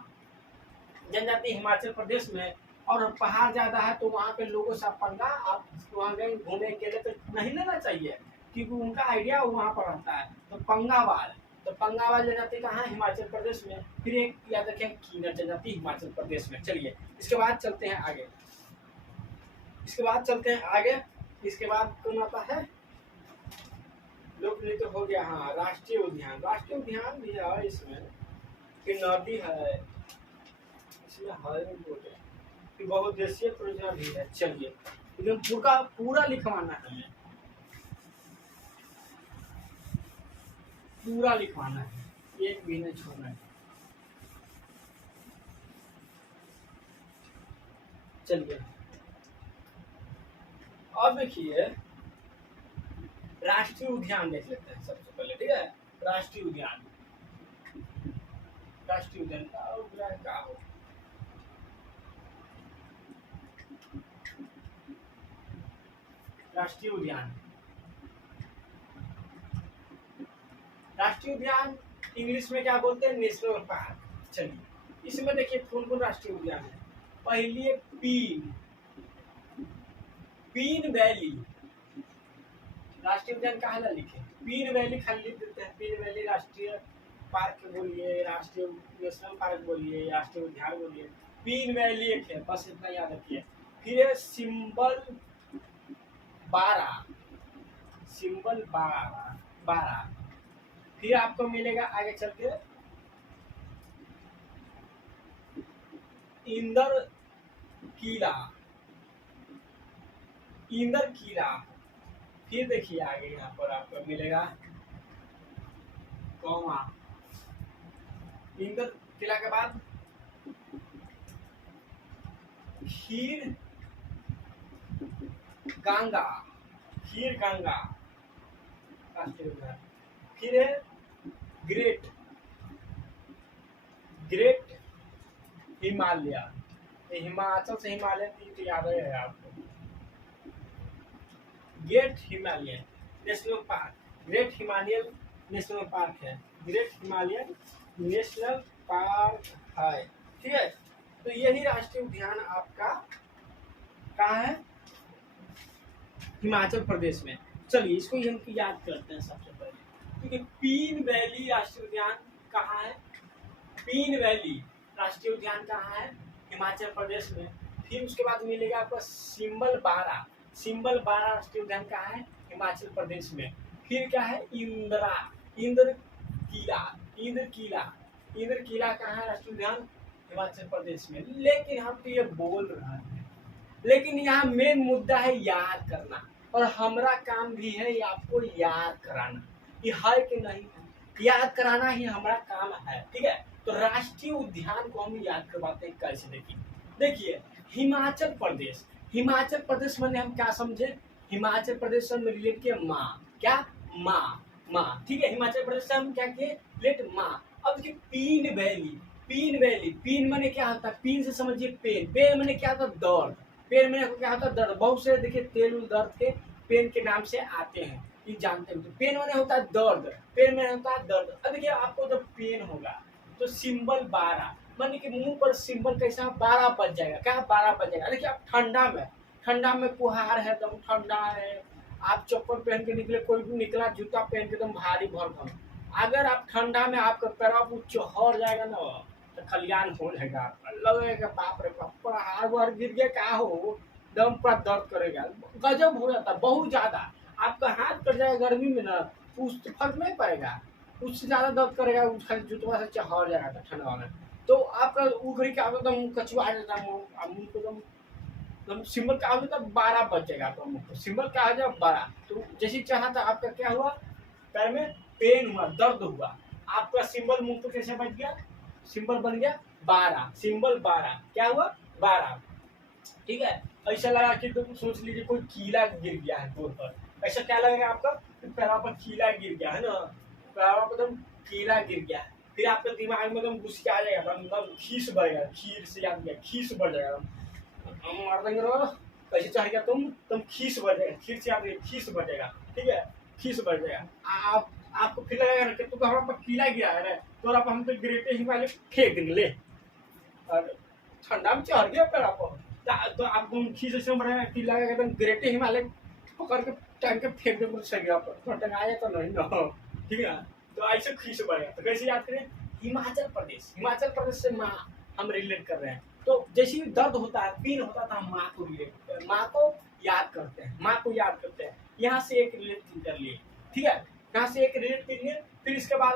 जनजाति हिमाचल प्रदेश में, और पहाड़ ज्यादा है तो वहाँ पे लोगों से पंगा, आप वहाँ गए घूमने के लिए तो नहीं लेना चाहिए, क्योंकि उनका आइडिया वहाँ पर रहता है। तो पंगावाल, तो पंगावाल जनजाति कहाँ, हिमाचल प्रदेश में। फिर एक याद रखें कीनर जनजाति हिमाचल प्रदेश में। चलिए इसके बाद चलते हैं आगे, इसके बाद चलते हैं आगे, इसके बाद कौन आता है, लोक नृत्य हो गया, हाँ राष्ट्रीय उद्यान, राष्ट्रीय उद्यान भी है इसमें, फिर नदी है इसमें, है कि बहुउद्देशीय परियोजना भी है। चलिए लेकिन पूरा लिखवाना है हमें, पूरा लिखवाना है, एक भी नहीं छोड़ना है। चलिए अब देखिए राष्ट्रीय उद्यान देख लेते हैं सबसे पहले, ठीक है। राष्ट्रीय उद्यान, राष्ट्रीय उद्यान का हो, राष्ट्रीय उद्यान, राष्ट्रीय उद्यान इंग्लिश में क्या बोलते हैं, नेशनल पार्क। चलिए इसमें देखिए कौन कौन राष्ट्रीय उद्यान है। पहली है पीन वैली, राष्ट्रीय उद्यान कहाँ लिखे, पीन वैली खाली लिख देते हैं, पीन वैली राष्ट्रीय पार्क बोलिए, राष्ट्रीय नेशनल पार्क बोलिए, राष्ट्रीय उद्यान बोलिए, पीन वैली एक है, बस इतना याद रखिए। फिर है सिंबल बारा, सिंबल बारा। फिर आपको मिलेगा आगे चल के इंदर किला, इंदर किला। फिर देखिए आगे यहाँ पर आपको मिलेगा कौमा, इंदर किला के बाद खीर गंगा, खीर गंगा राष्ट्रीय उद्यान। फिर है ग्रेट हिमालय, हिमाचल से हिमालय तीन याद है आपको। Great Himalayan national park, great Himalayan national park है, ग्रेट हिमालयन नेशनल पार्क है, ठीक है। तो यही राष्ट्रीय उद्यान आपका कहाँ है, हिमाचल प्रदेश में। चलिए इसको हम याद करते हैं सबसे पहले, क्योंकि पीन वैली राष्ट्रीय उद्यान कहाँ है, पीन वैली राष्ट्रीय उद्यान कहाँ है? हिमाचल प्रदेश में। फिर उसके बाद मिलेगा आपका सिंबल बारा। सिंबल बारा राष्ट्रीय उद्यान कहाँ है? हिमाचल प्रदेश में। फिर क्या है? इंदिरा इंद्र किला इंद्र किला इंद्र किला कहाँ है राष्ट्रीय उद्यान? हिमाचल प्रदेश में। लेकिन हम तो ये बोल रहे हैं, लेकिन यहाँ मेन मुद्दा है याद करना, और हमारा काम भी है ये आपको याद कराना। ये है कि नहीं? याद कराना ही हमारा काम है, ठीक है। तो राष्ट्रीय उद्यान को हम याद करवाते हैं कैसे? देखिए हिमाचल प्रदेश मैंने हम क्या समझे? हिमाचल प्रदेश से हम रिलेट किए माँ। क्या? माँ, ठीक है। हिमाचल प्रदेश से हम क्या किए? रिलेट माँ। अब देखिए पीन मैंने क्या होता है? पीन से समझिए पेन मैंने क्या होता है? दर्द। पेन मैंने क्या होता है? दर्द। बहुत से देखिए तेल दर्द के पेन के नाम से आते हैं, ये जानते हैं। पेन मैंने होता है दर्द, पेन मैंने होता है दर्द। अब देखिए आपको जब पेन होगा तो सिंबल 12 माने कि मुंह पर सिंबल कैसा? 12 बज जाएगा। क्या? 12 बज जाएगा। देखिए आप ठंडा में कुहार है, एकदम ठंडा है, आप चप्पल पहन के निकले, कोई भी निकला जूता पहन के एकदम भारी भरकम, अगर आप ठंडा में आपका पैर चौहर जाएगा ना तो कल्याण हो जाएगा। लगेगा बाप रे बाप, पहाड़ वहाड़ गिर गया क्या हो, दम पर दर्द करेगा, गजब हो जाता बहुत ज्यादा। आपका हाथ कट जाएगा गर्मी में ना, उस फर्क नहीं पड़ेगा, उससे ज्यादा दर्द करेगा, खाली जुतवा से चढ़ जाएगा ठंडा में। तो आपका उगरी का एकदम कचुआ जाता है मुंह को, एकदम सिंबल का होता 12 बज जाएगा आपका मुंह को, सिंबल का आ जाए 12। तो जैसे चाहा था आपका क्या हुआ? पैर में पेन हुआ, दर्द हुआ, आपका सिंबल मुंह पे कैसे बच गया? सिंबल बन गया 12, सिंबल 12 क्या हुआ? 12, ठीक है। ऐसा लगा कि तुम सोच लीजिए कोई कीला गिर गया है गोड़ पर, ऐसा क्या लगेगा आपका? पैरों पर कीला गिर गया है ना, पैरों पर एकदम कीला गिर गया है। फिर आपके दिमाग में एकदम गुस्सा आ जाएगा, एकदम खीस बढ़ेगा, खीर से याद गया, खीस बढ़ जाएगा, हम मार देंगे रो, कैसे चढ़ गया तुम खीस बढ़ जाएगा, खीर से याद गया, खीस बढ़ जाएगा, ठीक है, खीस बढ़ जाएगा। आपको फिर लगेगा ना कि तुम हमारे पर कीला गिरा है ना, तो आप हम तो ग्रेटे हिमालय फेंक देंगे ले, और ठंडा में चढ़ गया पैर पर, तो आपको खीस ऐसे बढ़ेगा कि लगेगा एकदम ग्रेटे हिमालय पकड़ के टांग के फेंक देंगे सरिया पर, तो टंगाया तो नहीं ना, ठीक है। तो ऐसे खीस बढ़ेगा। तो कैसे याद करें? हिमाचल प्रदेश से माँ हम रिलेट कर रहे हैं। तो जैसे भी दर्द होता है, पीन होता था, माँ को रिलेट, माँ को याद करते हैं, यहाँ से एक रिलेट कर लिए, ठीक है, यहाँ से एक रिलेट कर लिए। फिर इसके बाद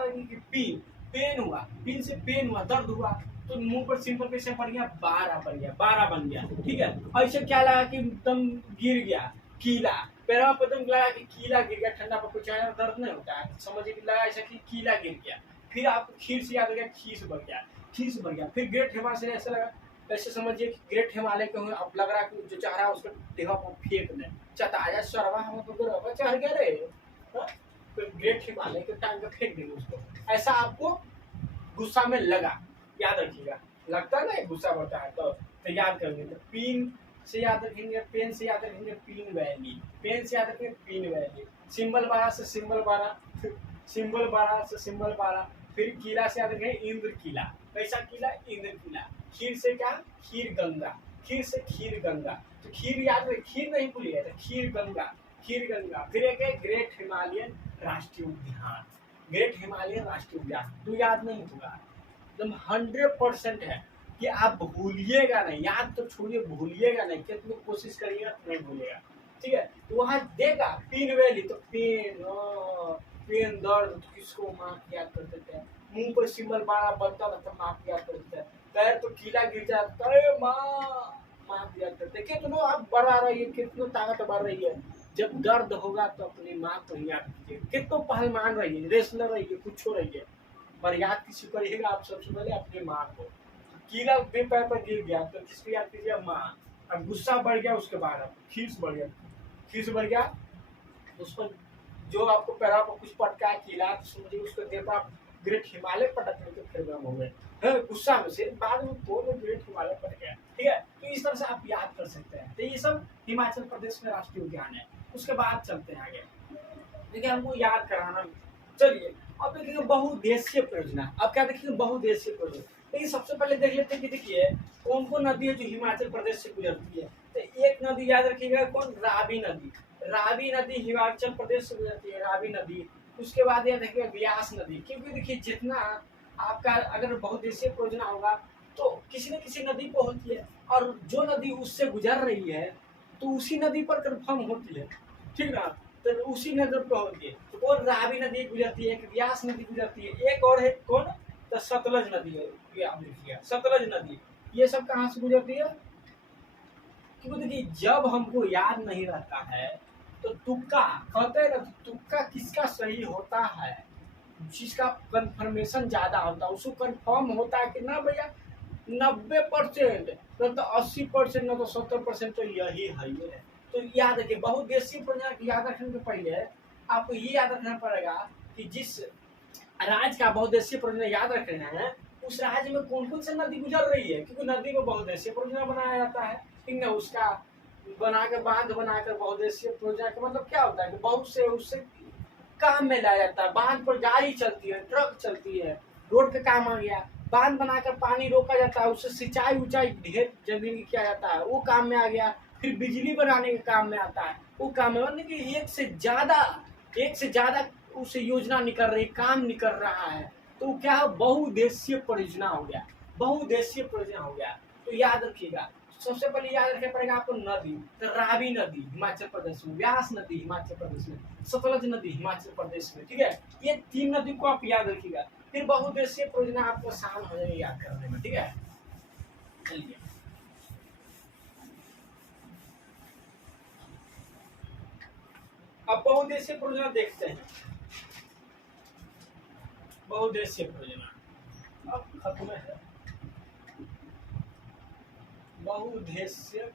पेन हुआ, पिन से पेन हुआ, दर्द हुआ, तो मुंह पर सिंपल कैसे पड़ गया? 12 बन गया, ठीक है। ऐसे क्या लगा कि एकदम गिर गया कीला, पैरों पर एकदम लगा कि कीला गिर गया, ठंडा पर कुछ आया दर्द नहीं होता है, समझिए कि लगा ऐसा कि कीला गिर गया। फिर आपको खीर से याद हो गया, खीस बढ़ गया। फिर ग्रेट हिमालय से ऐसा लगा, ऐसे समझिए कि ग्रेट हिमालय के हुए, अब लग रहा है कि जो चाह रहा है उसको देह पर फेंक दे, चताया सरवा हम तो गरबा चढ़ गया रे, तो ग्रेट हिमालय के टाइम पे फेंक देंगे उसको। ऐसा आपको गुस्सा में लगा, याद रखिएगा, लगता है ना गुस्सा बढ़ता है तो याद करेंगे। तो पीन से याद रखेंगे, पेन से याद रखेंगे पीन वैली, पेन से याद रखेंगे पीन वैली, सिंबल 12 से सिंबल 12, फिर किला से याद रखेंगे इंद्र किला, कैसा किला? इंद्र किला। खीर से क्या? खीर गंगा, खीर से खीर गंगा, तो खीर याद रखें, खीर नहीं भूलिए, तो खीर गंगा। फिर एक है ग्रेट हिमालयन राष्ट्रीय उद्यान, तो याद नहीं होगा, एकदम 100% है कि आप भूलिएगा नहीं, याद तो छोड़िए भूलिएगा नहीं, कितनी कोशिश करिएगा नहीं भूलिएगा, ठीक है। तो वहां देगा पीन वैली, तो पेन दर्द, तो किसको माँ याद करते थे? मुंह पर सिंबल 12 बनता था तो माँ याद करते थे, पैर तो कीला गिर जाता है, माँ याद करते। कितना आप बढ़ा रही है, कितना ताकत बढ़ रही है, जब दर्द होगा तो अपनी माँ को याद कीजिए, कितना पहलवान रहिए, रेसलर रहिए, कुछ रहिए, पर याद किसी करिएगा आप सबसे पहले अपनी माँ को। कीला पैर पर गिर गया तो किसको याद कीजिए? माँ। अब गुस्सा बढ़ गया, उसके बाद खीस बढ़ गया, उस पर जो आपको पैरा पर कुछ पटका कीला, तो समझिए उसको देह पर आप ग्रेट हिमालय पटकने के फिर हो गए, गुस्सा में से बाद में ग्रेट हिमालय पट गया, ठीक है। तो इस तरह से आप याद कर सकते हैं। तो ये सब हिमाचल प्रदेश में राष्ट्रीय उद्यान है। उसके बाद चलते हैं आगे, देखिए हमको याद कराना, चलिए अब देखिए बहुउद्देशीय परियोजना। अब क्या देखिए बहुउद्देशीय परियोजना, लेकिन सबसे पहले देख लेते हैं कि देखिए कौन कौन नदी है जो हिमाचल प्रदेश से गुजरती है। तो एक नदी याद रखिएगा, कौन? रावी नदी हिमाचल प्रदेश से गुजरती है, रावी नदी। उसके बाद याद रखिएगा ब्यास नदी, क्योंकि देखिए जितना आपका अगर बहुउद्देशीय परियोजना होगा तो किसी न किसी नदी पर होती है, और जो नदी उससे गुजर रही है तो उसी नदी पर कन्फर्म होती है, ठीक ना। तो उसी नदी पर होती है, तो और रावी नदी गुजरती है, एक व्यास नदी गुजरती है, एक और है कौन, तो सतलज नदी है, ये आप लिखिए सतलज नदी। ये सब कहाँ से गुजरती है, क्योंकि देखिए जब हमको याद नहीं रहता है तो तुक्का कहते हैं ना, तो तुक्का किसका सही होता है, जिसका कंफर्मेशन ज्यादा होता है उसको कंफर्म होता है कि ना भैया 90%, न तो 80%, न तो 70% तो यही है ये है। तो याद रखिए बहुउद्देशीय परियोजना की याद रखने के पहले आपको ये याद रखना पड़ेगा कि जिस राज्य का बहुउद्देशीय परियोजना याद रख रहे हैं उस राज्य में कौन कौन सी नदी गुजर रही है, क्योंकि नदी को बहुउद्देशीय परियोजना बनाया जाता है, ठीक है। उसका बना के बांध बनाकर बहुउद्देशीय परियोजना का मतलब क्या होता है कि बहुत से उससे काम में लाया जाता है। बांध पर गाड़ी चलती है, ट्रक चलती है, रोड का काम आ गया, बांध बनाकर पानी रोका जाता है, उससे सिंचाई उचाई ढेर जमीन की किया जाता है, वो काम में आ गया। फिर बिजली बनाने के काम में आता है, वो काम में, मतलब कि एक से ज्यादा उसे योजना निकल रही, काम निकल रहा है, तो क्या बहुउद्देशीय परियोजना हो गया, बहुउद्देशीय परियोजना हो गया। तो याद रखिएगा, सबसे पहले याद रखना पड़ेगा आपको नदी, तो रावी नदी हिमाचल प्रदेश में, व्यास नदी हिमाचल प्रदेश में, सतलज नदी हिमाचल प्रदेश में, ठीक है। ये 3 नदी को आप याद रखिएगा, फिर बहुउद्देशीय परियोजना आपको आसान हो जाएगी याद करने में, ठीक है। चलिए अब बहुउद्देशीय परियोजना देखते हैं। बहुउद्देशीय परियोजना अब खत्म है। बहुउद्देशीय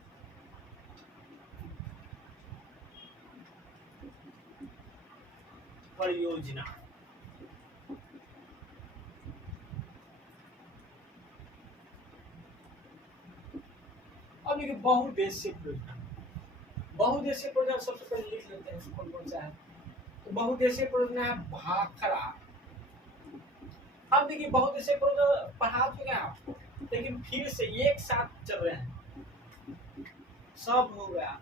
परियोजना, अब देखिए बहुउद्देशीय परियोजना, बहुउद्देशीय परियोजना सबसे पहले लिख लेते हैं कौन कौन सा है। तो बहुउद्देशीय परियोजना है भाखड़ा। अब देखिए बहुउद्देशीय परियोजना पढ़ा चुके हैं आप, लेकिन फिर से एक साथ चल रहे हैं, सब हो गया,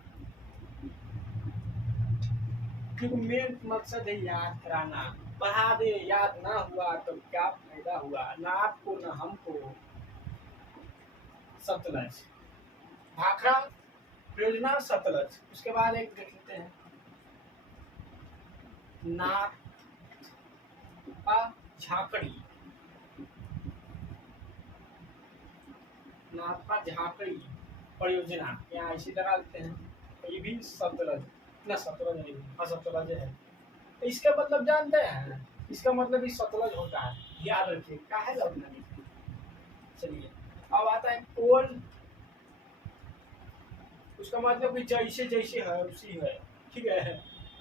क्योंकि मेन मकसद है याद कराना। पढ़ा दे याद ना हुआ तो क्या फायदा हुआ, ना आपको ना हमको। सतलज भाखड़ा परियोजना सतलज, उसके बाद एक देख लेते हैं नाथपा झाकड़ी, नाथपा झाकड़ी परियोजना यहाँ इसी तरह लिखते हैं, ये भी सतलज ना, सतलज नहीं, हाँ सतलज है। तो इसका मतलब जानते हैं, इसका मतलब इस सतलज होता है, याद रखिए क्या है लगना। चलिए अब आता है कोल, उसका मतलब कि जैसे जैसे है उसी है, ठीक है।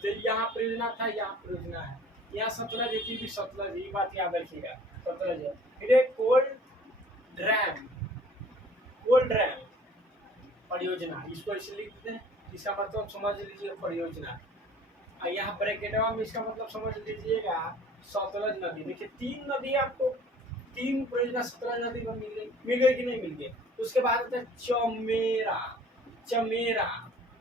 तो यहाँ परियोजना था, यहाँ परियोजना है, यहाँ सतलज है, भी सतलज, ये बात याद रखिएगा, सतलज है। फिर एक कोल्ड ड्रैम, कोल्ड ड्रैम परियोजना, इसको ऐसे लिखते हैं, इसका मतलब समझ लीजिए परियोजना। यहाँ ब्रैकेटवा में इसका मतलब समझ लीजिएगा सतलज नदी। देखिए 3 नदी आपको, 3 परियोजना सतलज नदी में मिल गई कि नहीं मिल गई। उसके बाद आता है चमेरा, चमेरा,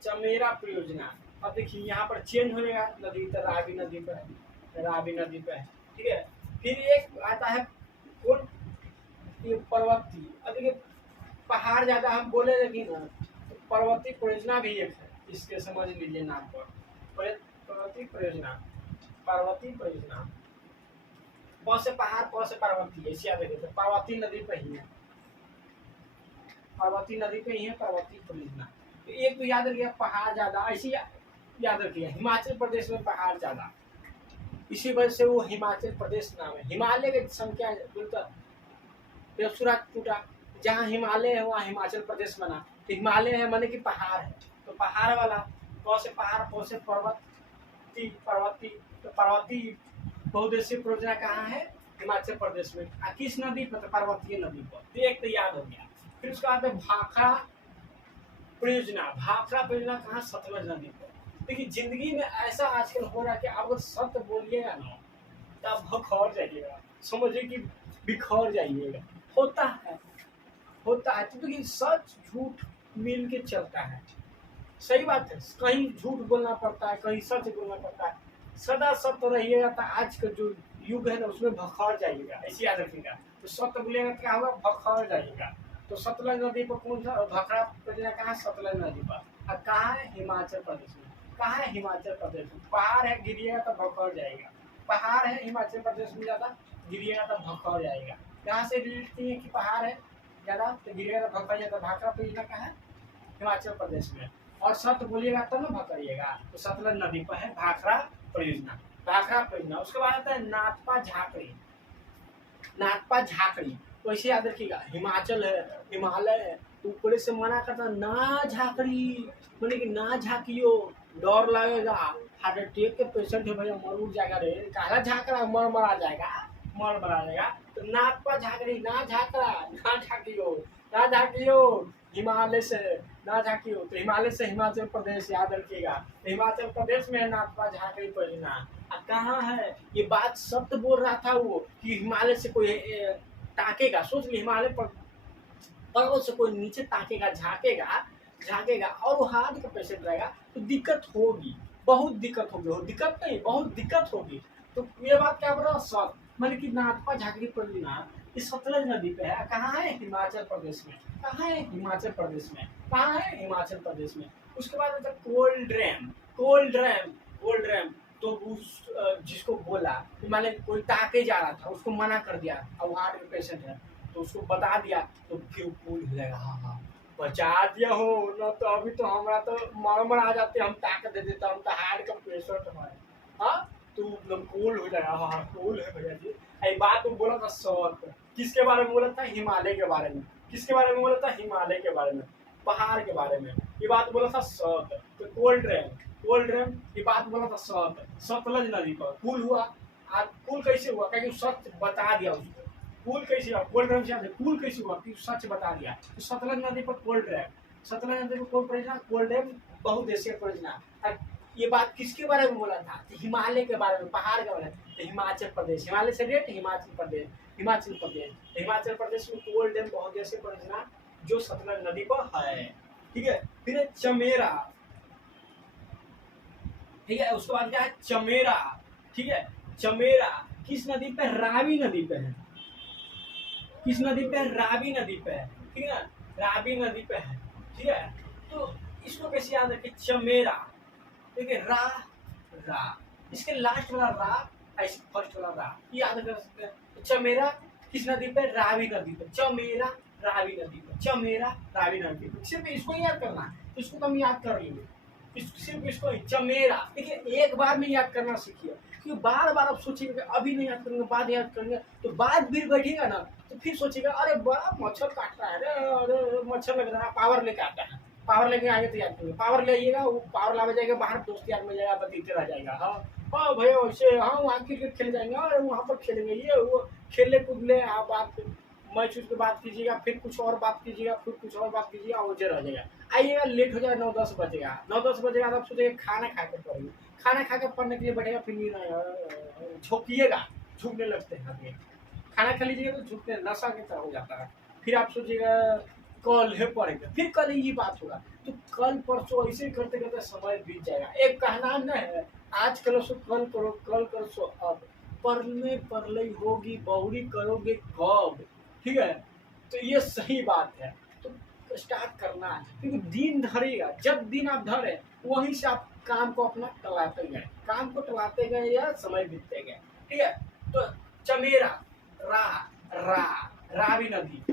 चमेरा परियोजना। अब देखिए यहाँ पर चेंज हो जाएगा नदी, तो रावी नदी पर है, रावी नदी पर है, ठीक है। फिर एक आता है कौन, ये पर्वती। अब देखिए पहाड़ ज्यादा हम बोले, लेकिन पर्वतीय परियोजना भी एक है, इसके समझ लीजिए नाम पर, पर्वतीय परियोजना, पार्वती परियोजना। बहुत से पहाड़, बहुत से पार्वती, ऐसे याद रखिए, तो पार्वती नदी पे ही है, पार्वती नदी पे ही है पार्वती परियोजना। तो एक तो याद रखिए पहाड़ ज्यादा, ऐसे याद रखिए हिमाचल प्रदेश में पहाड़ ज्यादा, इसी वजह से वो हिमाचल प्रदेश नाम है। हिमालय की संख्या जब सूरज टूटा, जहाँ हिमालय है वहाँ हिमाचल प्रदेश बना। तो हिमालय है माने कि पहाड़ है, तो पहाड़ वाला, बहुत से पहाड़, बहुत से पर्वती, पर्वती, तो पर्वती बहुउद्देशीय परियोजना कहाँ है, हिमाचल प्रदेश में। किस नदी पर, पार्वतीय नदी पर। तो एक तो याद हो गया। फिर उसके बाद भाखड़ा परियोजना, भाखड़ा परियोजना कहाँ, सतलज नदी पर। देखिए जिंदगी में ऐसा आजकल हो रहा है कि आप अगर सत्य बोलिएगा ना तो आप बिखर जाइएगा, समझिए कि बिखर जाइएगा। होता है, होता है, क्योंकि सच झूठ मिल के चलता है, सही बात है। कहीं झूठ बोलना पड़ता है, कहीं सच बोलना पड़ता है। सदा सत्य रहिएगा तो आज का जो युग है ना उसमें भखर जाइएगा, ऐसे याद रखिएगा। तो सत बोलेगा क्या होगा, भखर जाइएगा। तो सतलज नदी पर कौन सा भखरा परियोजना कहाँ है, सतलज नदी पर। और कहाँ है, हिमाचल प्रदेश में। कहाँ है, हिमाचल प्रदेश में। पहाड़ है, गिरिएगा तो भखर जाएगा। पहाड़ है हिमाचल प्रदेश में, ज्यादा गिरिएगा तो भखर जाएगा। यहाँ से रिलेट किए कि पहाड़ है ज्यादा तो गिरिएगा तो भखर जाएगा। भाखड़ा परियोजना कहाँ है, हिमाचल प्रदेश में। और सत बोलिएगा तब ना भखरिएगा। तो सतलज नदी पर है भाखड़ा परियोजना, भाखड़ा परियोजना। उसके बाद आता है नाथपा झाकड़ी, नाथपा झाकड़ी। तो ऐसे याद रखिएगा, हिमाचल है, हिमालय है, तो ऊपर से मना करता ना झाकड़ी, मैंने कि ना झाकियो, डर लगेगा, हार्ट अटैक के पेशेंट है भैया, मर उड़ जाएगा रे, काला झाक रहा, मर मरा जाएगा, मर मरा जाएगा। तो नाथपा झाकड़ी, ना झाकड़ा, ना झाकियो, ना झाकियो, हिमालय से ना झाकियो। तो हिमालय से हिमाचल प्रदेश याद रखिएगा। तो हिमाचल प्रदेश में है नाथपा झाकड़ी परियोजना। कहाँ है, ये बात सत्य बोल रहा था वो कि हिमालय से कोई ताकेगा, सोच ली हिमालय पर पर्वत से कोई नीचे ताकेगा, झाकेगा, झाकेगा और वो हार्ट का पेशेंट रहेगा तो दिक्कत होगी, बहुत दिक्कत होगी, हो दिक्कत नहीं बहुत दिक्कत होगी। तो ये बात क्या बोल रहा सर, मैंने कि नाथपा झाकड़ी परियोजना इस सतलज नदी पे है। कहाँ है, हिमाचल प्रदेश में। कहाँ है, हिमाचल प्रदेश में। कहाँ है, हिमाचल प्रदेश में। उसके बाद आता cold dram, cold dram, cold dram. तो उस जिसको बोला कि माने कोई ताके जा रहा था, उसको मना कर दिया, अब हार्ट का पेशेंट है तो उसको बता दिया, तो फिर कूल हो जाएगा, हाँ हाँ बचा दिया हो न, तो अभी तो हमारा तो मर आ जाते, हम ताकत दे देता, हम तो हार्ट का पेशेंट हमारे, हाँ तो मतलब कूल हो जाएगा, हाँ कूल है भैया जी। ये बात तो बोला था सौत, किसके बारे में बोला था, हिमालय के बारे में। किसके बारे में बोला था, हिमालय के बारे में, पहाड़ के बारे में। ये बात बोला था सौत। तो कोल्ड ड्रैम, कोल्ड ड्रैम ये बात बोला था सत, सतलज नदी पर पुल हुआ। आज पुल कैसे हुआ, क्योंकि सच बता दिया उसको, पुल कैसे हुआ, कोल्ड ड्रैम से पुल कैसे हुआ कि सच बता दिया। तो सतलज नदी पर कोल्ड ड्रैम, सतलज नदी पर कोल्ड परियोजना, कोल्ड ड्रैम बहुउद्देशीय परियोजना। ये बात किसके बारे में बोला था, तो हिमालय के बारे में, पहाड़ के बारे में। तो हिमाचल प्रदेश, हिमालय से रेट हिमाचल प्रदेश, हिमाचल प्रदेश। हिमाचल प्रदेश में कोल्ड ड्रैम बहुउद्देशीय परियोजना जो सतलज नदी पर है, ठीक है। फिर चमेरा, ठीक है। उसके बाद क्या है, चमेरा, ठीक है। चमेरा किस नदी पे, रावी नदी पे है। किस नदी पे, रावी नदी पे है, ठीक है, रावी नदी पे है, ठीक है। तो इसको कैसे याद रखें, चमेरा, ठीक है, रा, रा, इसके लास्ट वाला रा, ऐसे फर्स्ट वाला रा, ये याद कर सकते हैं। तो चमेरा किस नदी पे, रावी नदी पे, चमेरा रावी नदी पे, चमेरा रावी नदी पे। सिर्फ इसको ही याद करना है, तो इसको तो हम याद कर लेंगे। सिर्फ इसको चमेरा, देखिए एक बार में याद करना सीखिए, क्योंकि बार बार आप सोचिएगा कि अभी नहीं याद करेंगे, बाद याद करेंगे, तो बाद फिर बैठेगा ना तो फिर सोचिएगा अरे बड़ा मच्छर काट रहा है, अरे मच्छर लग रहा है, पावर लेके आता है, पावर लेके आगे तो याद करेंगे, पावर ले आइएगा, वो पावर लावे जाएगा बाहर, दोस्त यार मिल जाएगा, बतीते रह जाएगा, हाँ हाँ भैया वैसे, हाँ वहाँ क्रिकेट खेल जाएंगे, अरे वहाँ पर खेलेंगे, ये वो खेलने कूदने, आप बात मैच उसके बात कीजिएगा, फिर कुछ और बात कीजिएगा, फिर कुछ और बात कीजिएगा, वो रह जाएगा। आइएगा लेट हो जाएगा, 9-10 बजेगा, 9-10 बजेगा, तब सोचेगा खाना खा कर पढ़ेंगे, खाना खा कर पढ़ने के लिए बैठेगा, फिर नींद झोंकिएगा, झुकने लगते हैं आदमी, खाना खा लीजिएगा तो झुकते, नशा की तरह हो जाता है। फिर आप सोचिएगा कल है पढ़ेंगे, फिर कल ये बात होगा, तो कल परसों ऐसे करते करते समय बीत जाएगा। एक कहना न है, आज करो सो कल करो, कल करो सो अब, पढ़ने पढ़लई होगी, बहुरी करोगे कब, ठीक है। तो ये सही बात है, तो स्टार्ट करना है, क्योंकि दिन धरेगा, जब दिन आप धरे वहीं से आप काम को अपना टलाते गए, काम को टलाते गए या समय बीतते गए, ठीक है। तो चमेरा, रा, रा, रावी नदी,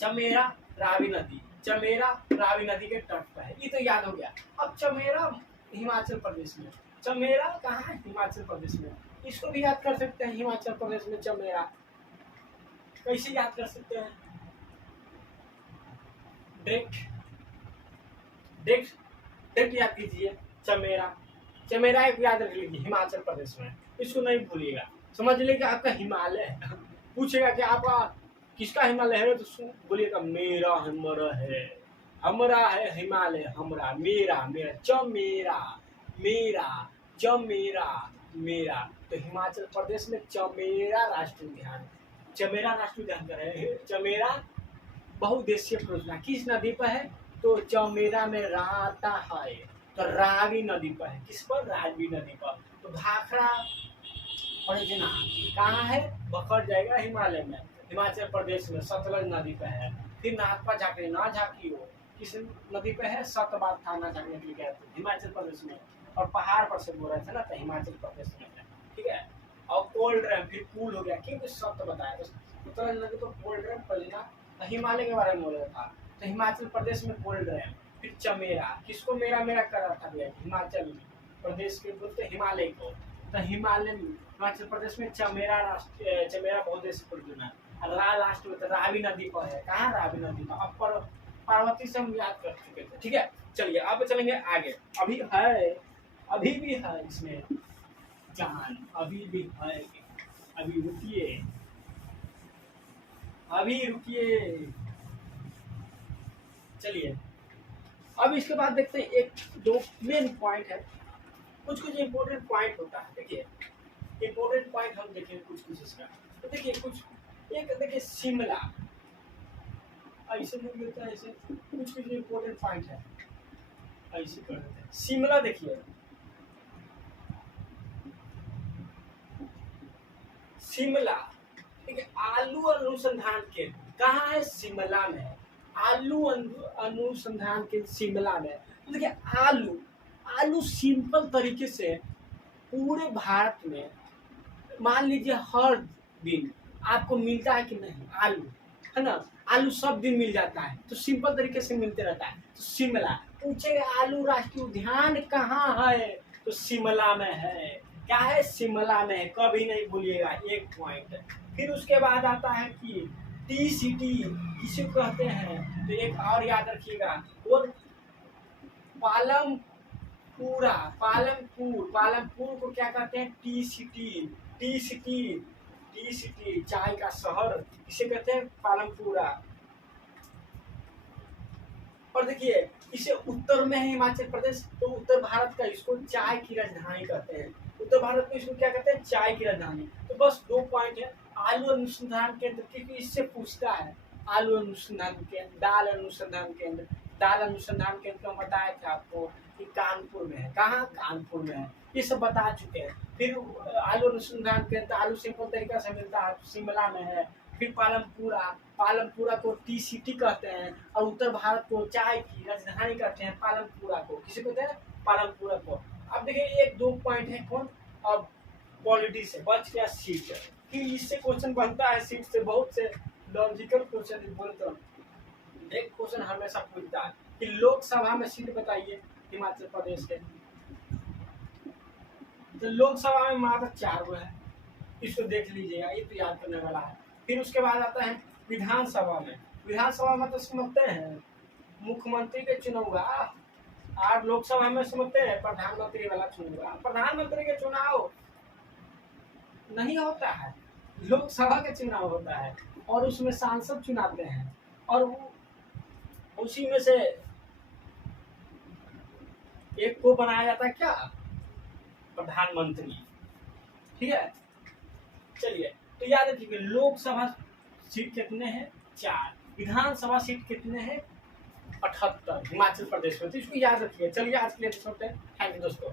चमेरा रावी नदी, चमेरा रावी नदी के तट पर है, ये तो याद हो गया। अब चमेरा हिमाचल प्रदेश में, चमेरा कहाँ है, हिमाचल प्रदेश में, इसको भी याद कर सकते हैं, हिमाचल प्रदेश में चमेरा कैसे याद कर सकते हैं, डायरेक्ट डायरेक्ट डायरेक्ट याद कीजिए, चमेरा, चमेरा एक याद रख लीजिए, हिमाचल प्रदेश में, इसको नहीं भूलिएगा, समझ लीजिए आपका हिमालय है, पूछेगा कि आपका किसका हिमालय है, तो बोलिएगा मेरा हमारा है, हमारा है हिमालय, हमारा, मेरा, मेरा, चमेरा, मेरा, चमेरा, मेरा। तो हिमाचल प्रदेश में चमेरा राष्ट्रीय उद्यान, चमेरा राष्ट्रीय उद्यान का है, चमेरा बहुउद्देशीय परियोजना किस नदी पर है, तो चमेरा में रहता है, तो रावी नदी पर है, किस पर, रावी नदी पर। तो भाखड़ा परियोजना कहाँ है, बखर जाएगा हिमालय में, हिमाचल प्रदेश में सतलज नदी पे है। फिर नाथपा झाँकी, ना झाँकी हो किस नदी पे है, सतबात थाना झाँकने के लिए गए थे हिमाचल प्रदेश में, और पहाड़ पर से बोल रहे थे ना, तो हिमाचल प्रदेश में है, ठीक है। और कोल्ड ड्रैम, फिर कूल हो गया, क्योंकि सत्य बताया तो सतलज नदी तो कोल्ड ड्रैम परियोजना हिमालय के बारे में बोल रहा था, तो हिमाचल प्रदेश में कोल्ड ड्रैम। फिर चमेरा, किसको मेरा मेरा कर रहा था भैया, हिमाचल प्रदेश के बोलते हिमालय को, तो हिमालय हिमाचल प्रदेश में चमेरा चमेरा बहुउद्देशीय परियोजना। रा लास्ट में तो रावी नदी पर है, कहाँ रावी नदी पर, अपर पार्वती से हम याद कर चुके थे, ठीक है। चलिए अब चलेंगे आगे, अभी है, अभी भी है इसमें जान, अभी भी है, अभी रुकिए, अभी रुकिए। चलिए अब इसके बाद देखते हैं, एक दो मेन पॉइंट है, कुछ कुछ इम्पोर्टेंट पॉइंट होता है। देखिए इम्पोर्टेंट पॉइंट हम देखें कुछ कुछ इसका, तो देखिए कुछ एक देखिए शिमला, ऐसे नहीं होता है, ऐसे कुछ कुछ इम्पोर्टेंट पॉइंट है, ऐसे कर देते हैं। शिमला देखिए, शिमला ठीक है, आलू अनुसंधान केंद्र कहाँ है, शिमला में है। आलू अनुसंधान केंद्र शिमला में है। तो देखिए आलू, आलू सिंपल तरीके से पूरे भारत में मान लीजिए हर दिन आपको मिलता है कि नहीं, आलू है ना, आलू सब दिन मिल जाता है, तो सिंपल तरीके से मिलते रहता है। तो शिमला, पूछेगा आलू राष्ट्रीय उद्यान कहाँ है, तो शिमला में है। क्या है, शिमला में है, कभी नहीं भूलिएगा, एक पॉइंट। फिर उसके बाद आता है कि टी सिटी किसे कहते हैं, तो एक और याद रखिएगा, वो पालमपुरा, पालमपुर, पालमपुर को क्या कहते हैं, T city, T city, T city चाय का शहर इसे कहते हैं पालमपुरा। और देखिए इसे उत्तर में है हिमाचल प्रदेश, तो उत्तर भारत का इसको चाय की राजधानी कहते हैं, उत्तर भारत में इसको क्या कहते हैं, चाय की राजधानी। तो बस दो पॉइंट है, आलू अनुसंधान केंद्र, क्योंकि इससे पूछता है आलू अनुसंधान केंद्र, दाल अनुसंधान केंद्र, दाल अनुसंधान केंद्र का बताया था आपको कि कानपुर में है, कहाँ, कानपुर में है, ये सब बता चुके हैं। फिर आलू अनुसंधान केंद्र, आलू सिंपल तरीका से मिलता है, शिमला में है। फिर पालमपुरा, पालमपुरा को टी सिटी कहते हैं, और उत्तर भारत को चाय की राजधानी कहते हैं पालमपुरा को, किसे कहते हैं, पालमपुरा को। अब देखिए एक दो पॉइंट है कौन, अब पॉलिटी से बच गया सीट, कि इससे क्वेश्चन बनता है सीट से, बहुत से लॉजिकल क्वेश्चन बोलते हैं। एक क्वेश्चन हमेशा पूछता है कि लोकसभा में सीट बताइए हिमाचल प्रदेश के, तो लोकसभा में मात्र 4 गो है, इसको देख लीजिएगा, ये तो याद करने वाला है। फिर उसके बाद आता है विधानसभा में, विधानसभा में तो समझते हैं मुख्यमंत्री के चुनाव होगा, और लोकसभा में समझते हैं प्रधानमंत्री वाला चुनाव होगा। प्रधानमंत्री के चुनाव नहीं होता है, लोकसभा के चुनाव होता है, और उसमें सांसद चुनाते हैं, और उसी में से एक को बनाया जाता है क्या, प्रधानमंत्री, ठीक है। चलिए तो याद रखिए लोकसभा सीट कितने हैं, 4, विधानसभा सीट कितने हैं, 78 हिमाचल प्रदेश में, तो इसको याद रखिए। चलिए आज के लिए छोड़ते हैं, थैंक यू दोस्तों।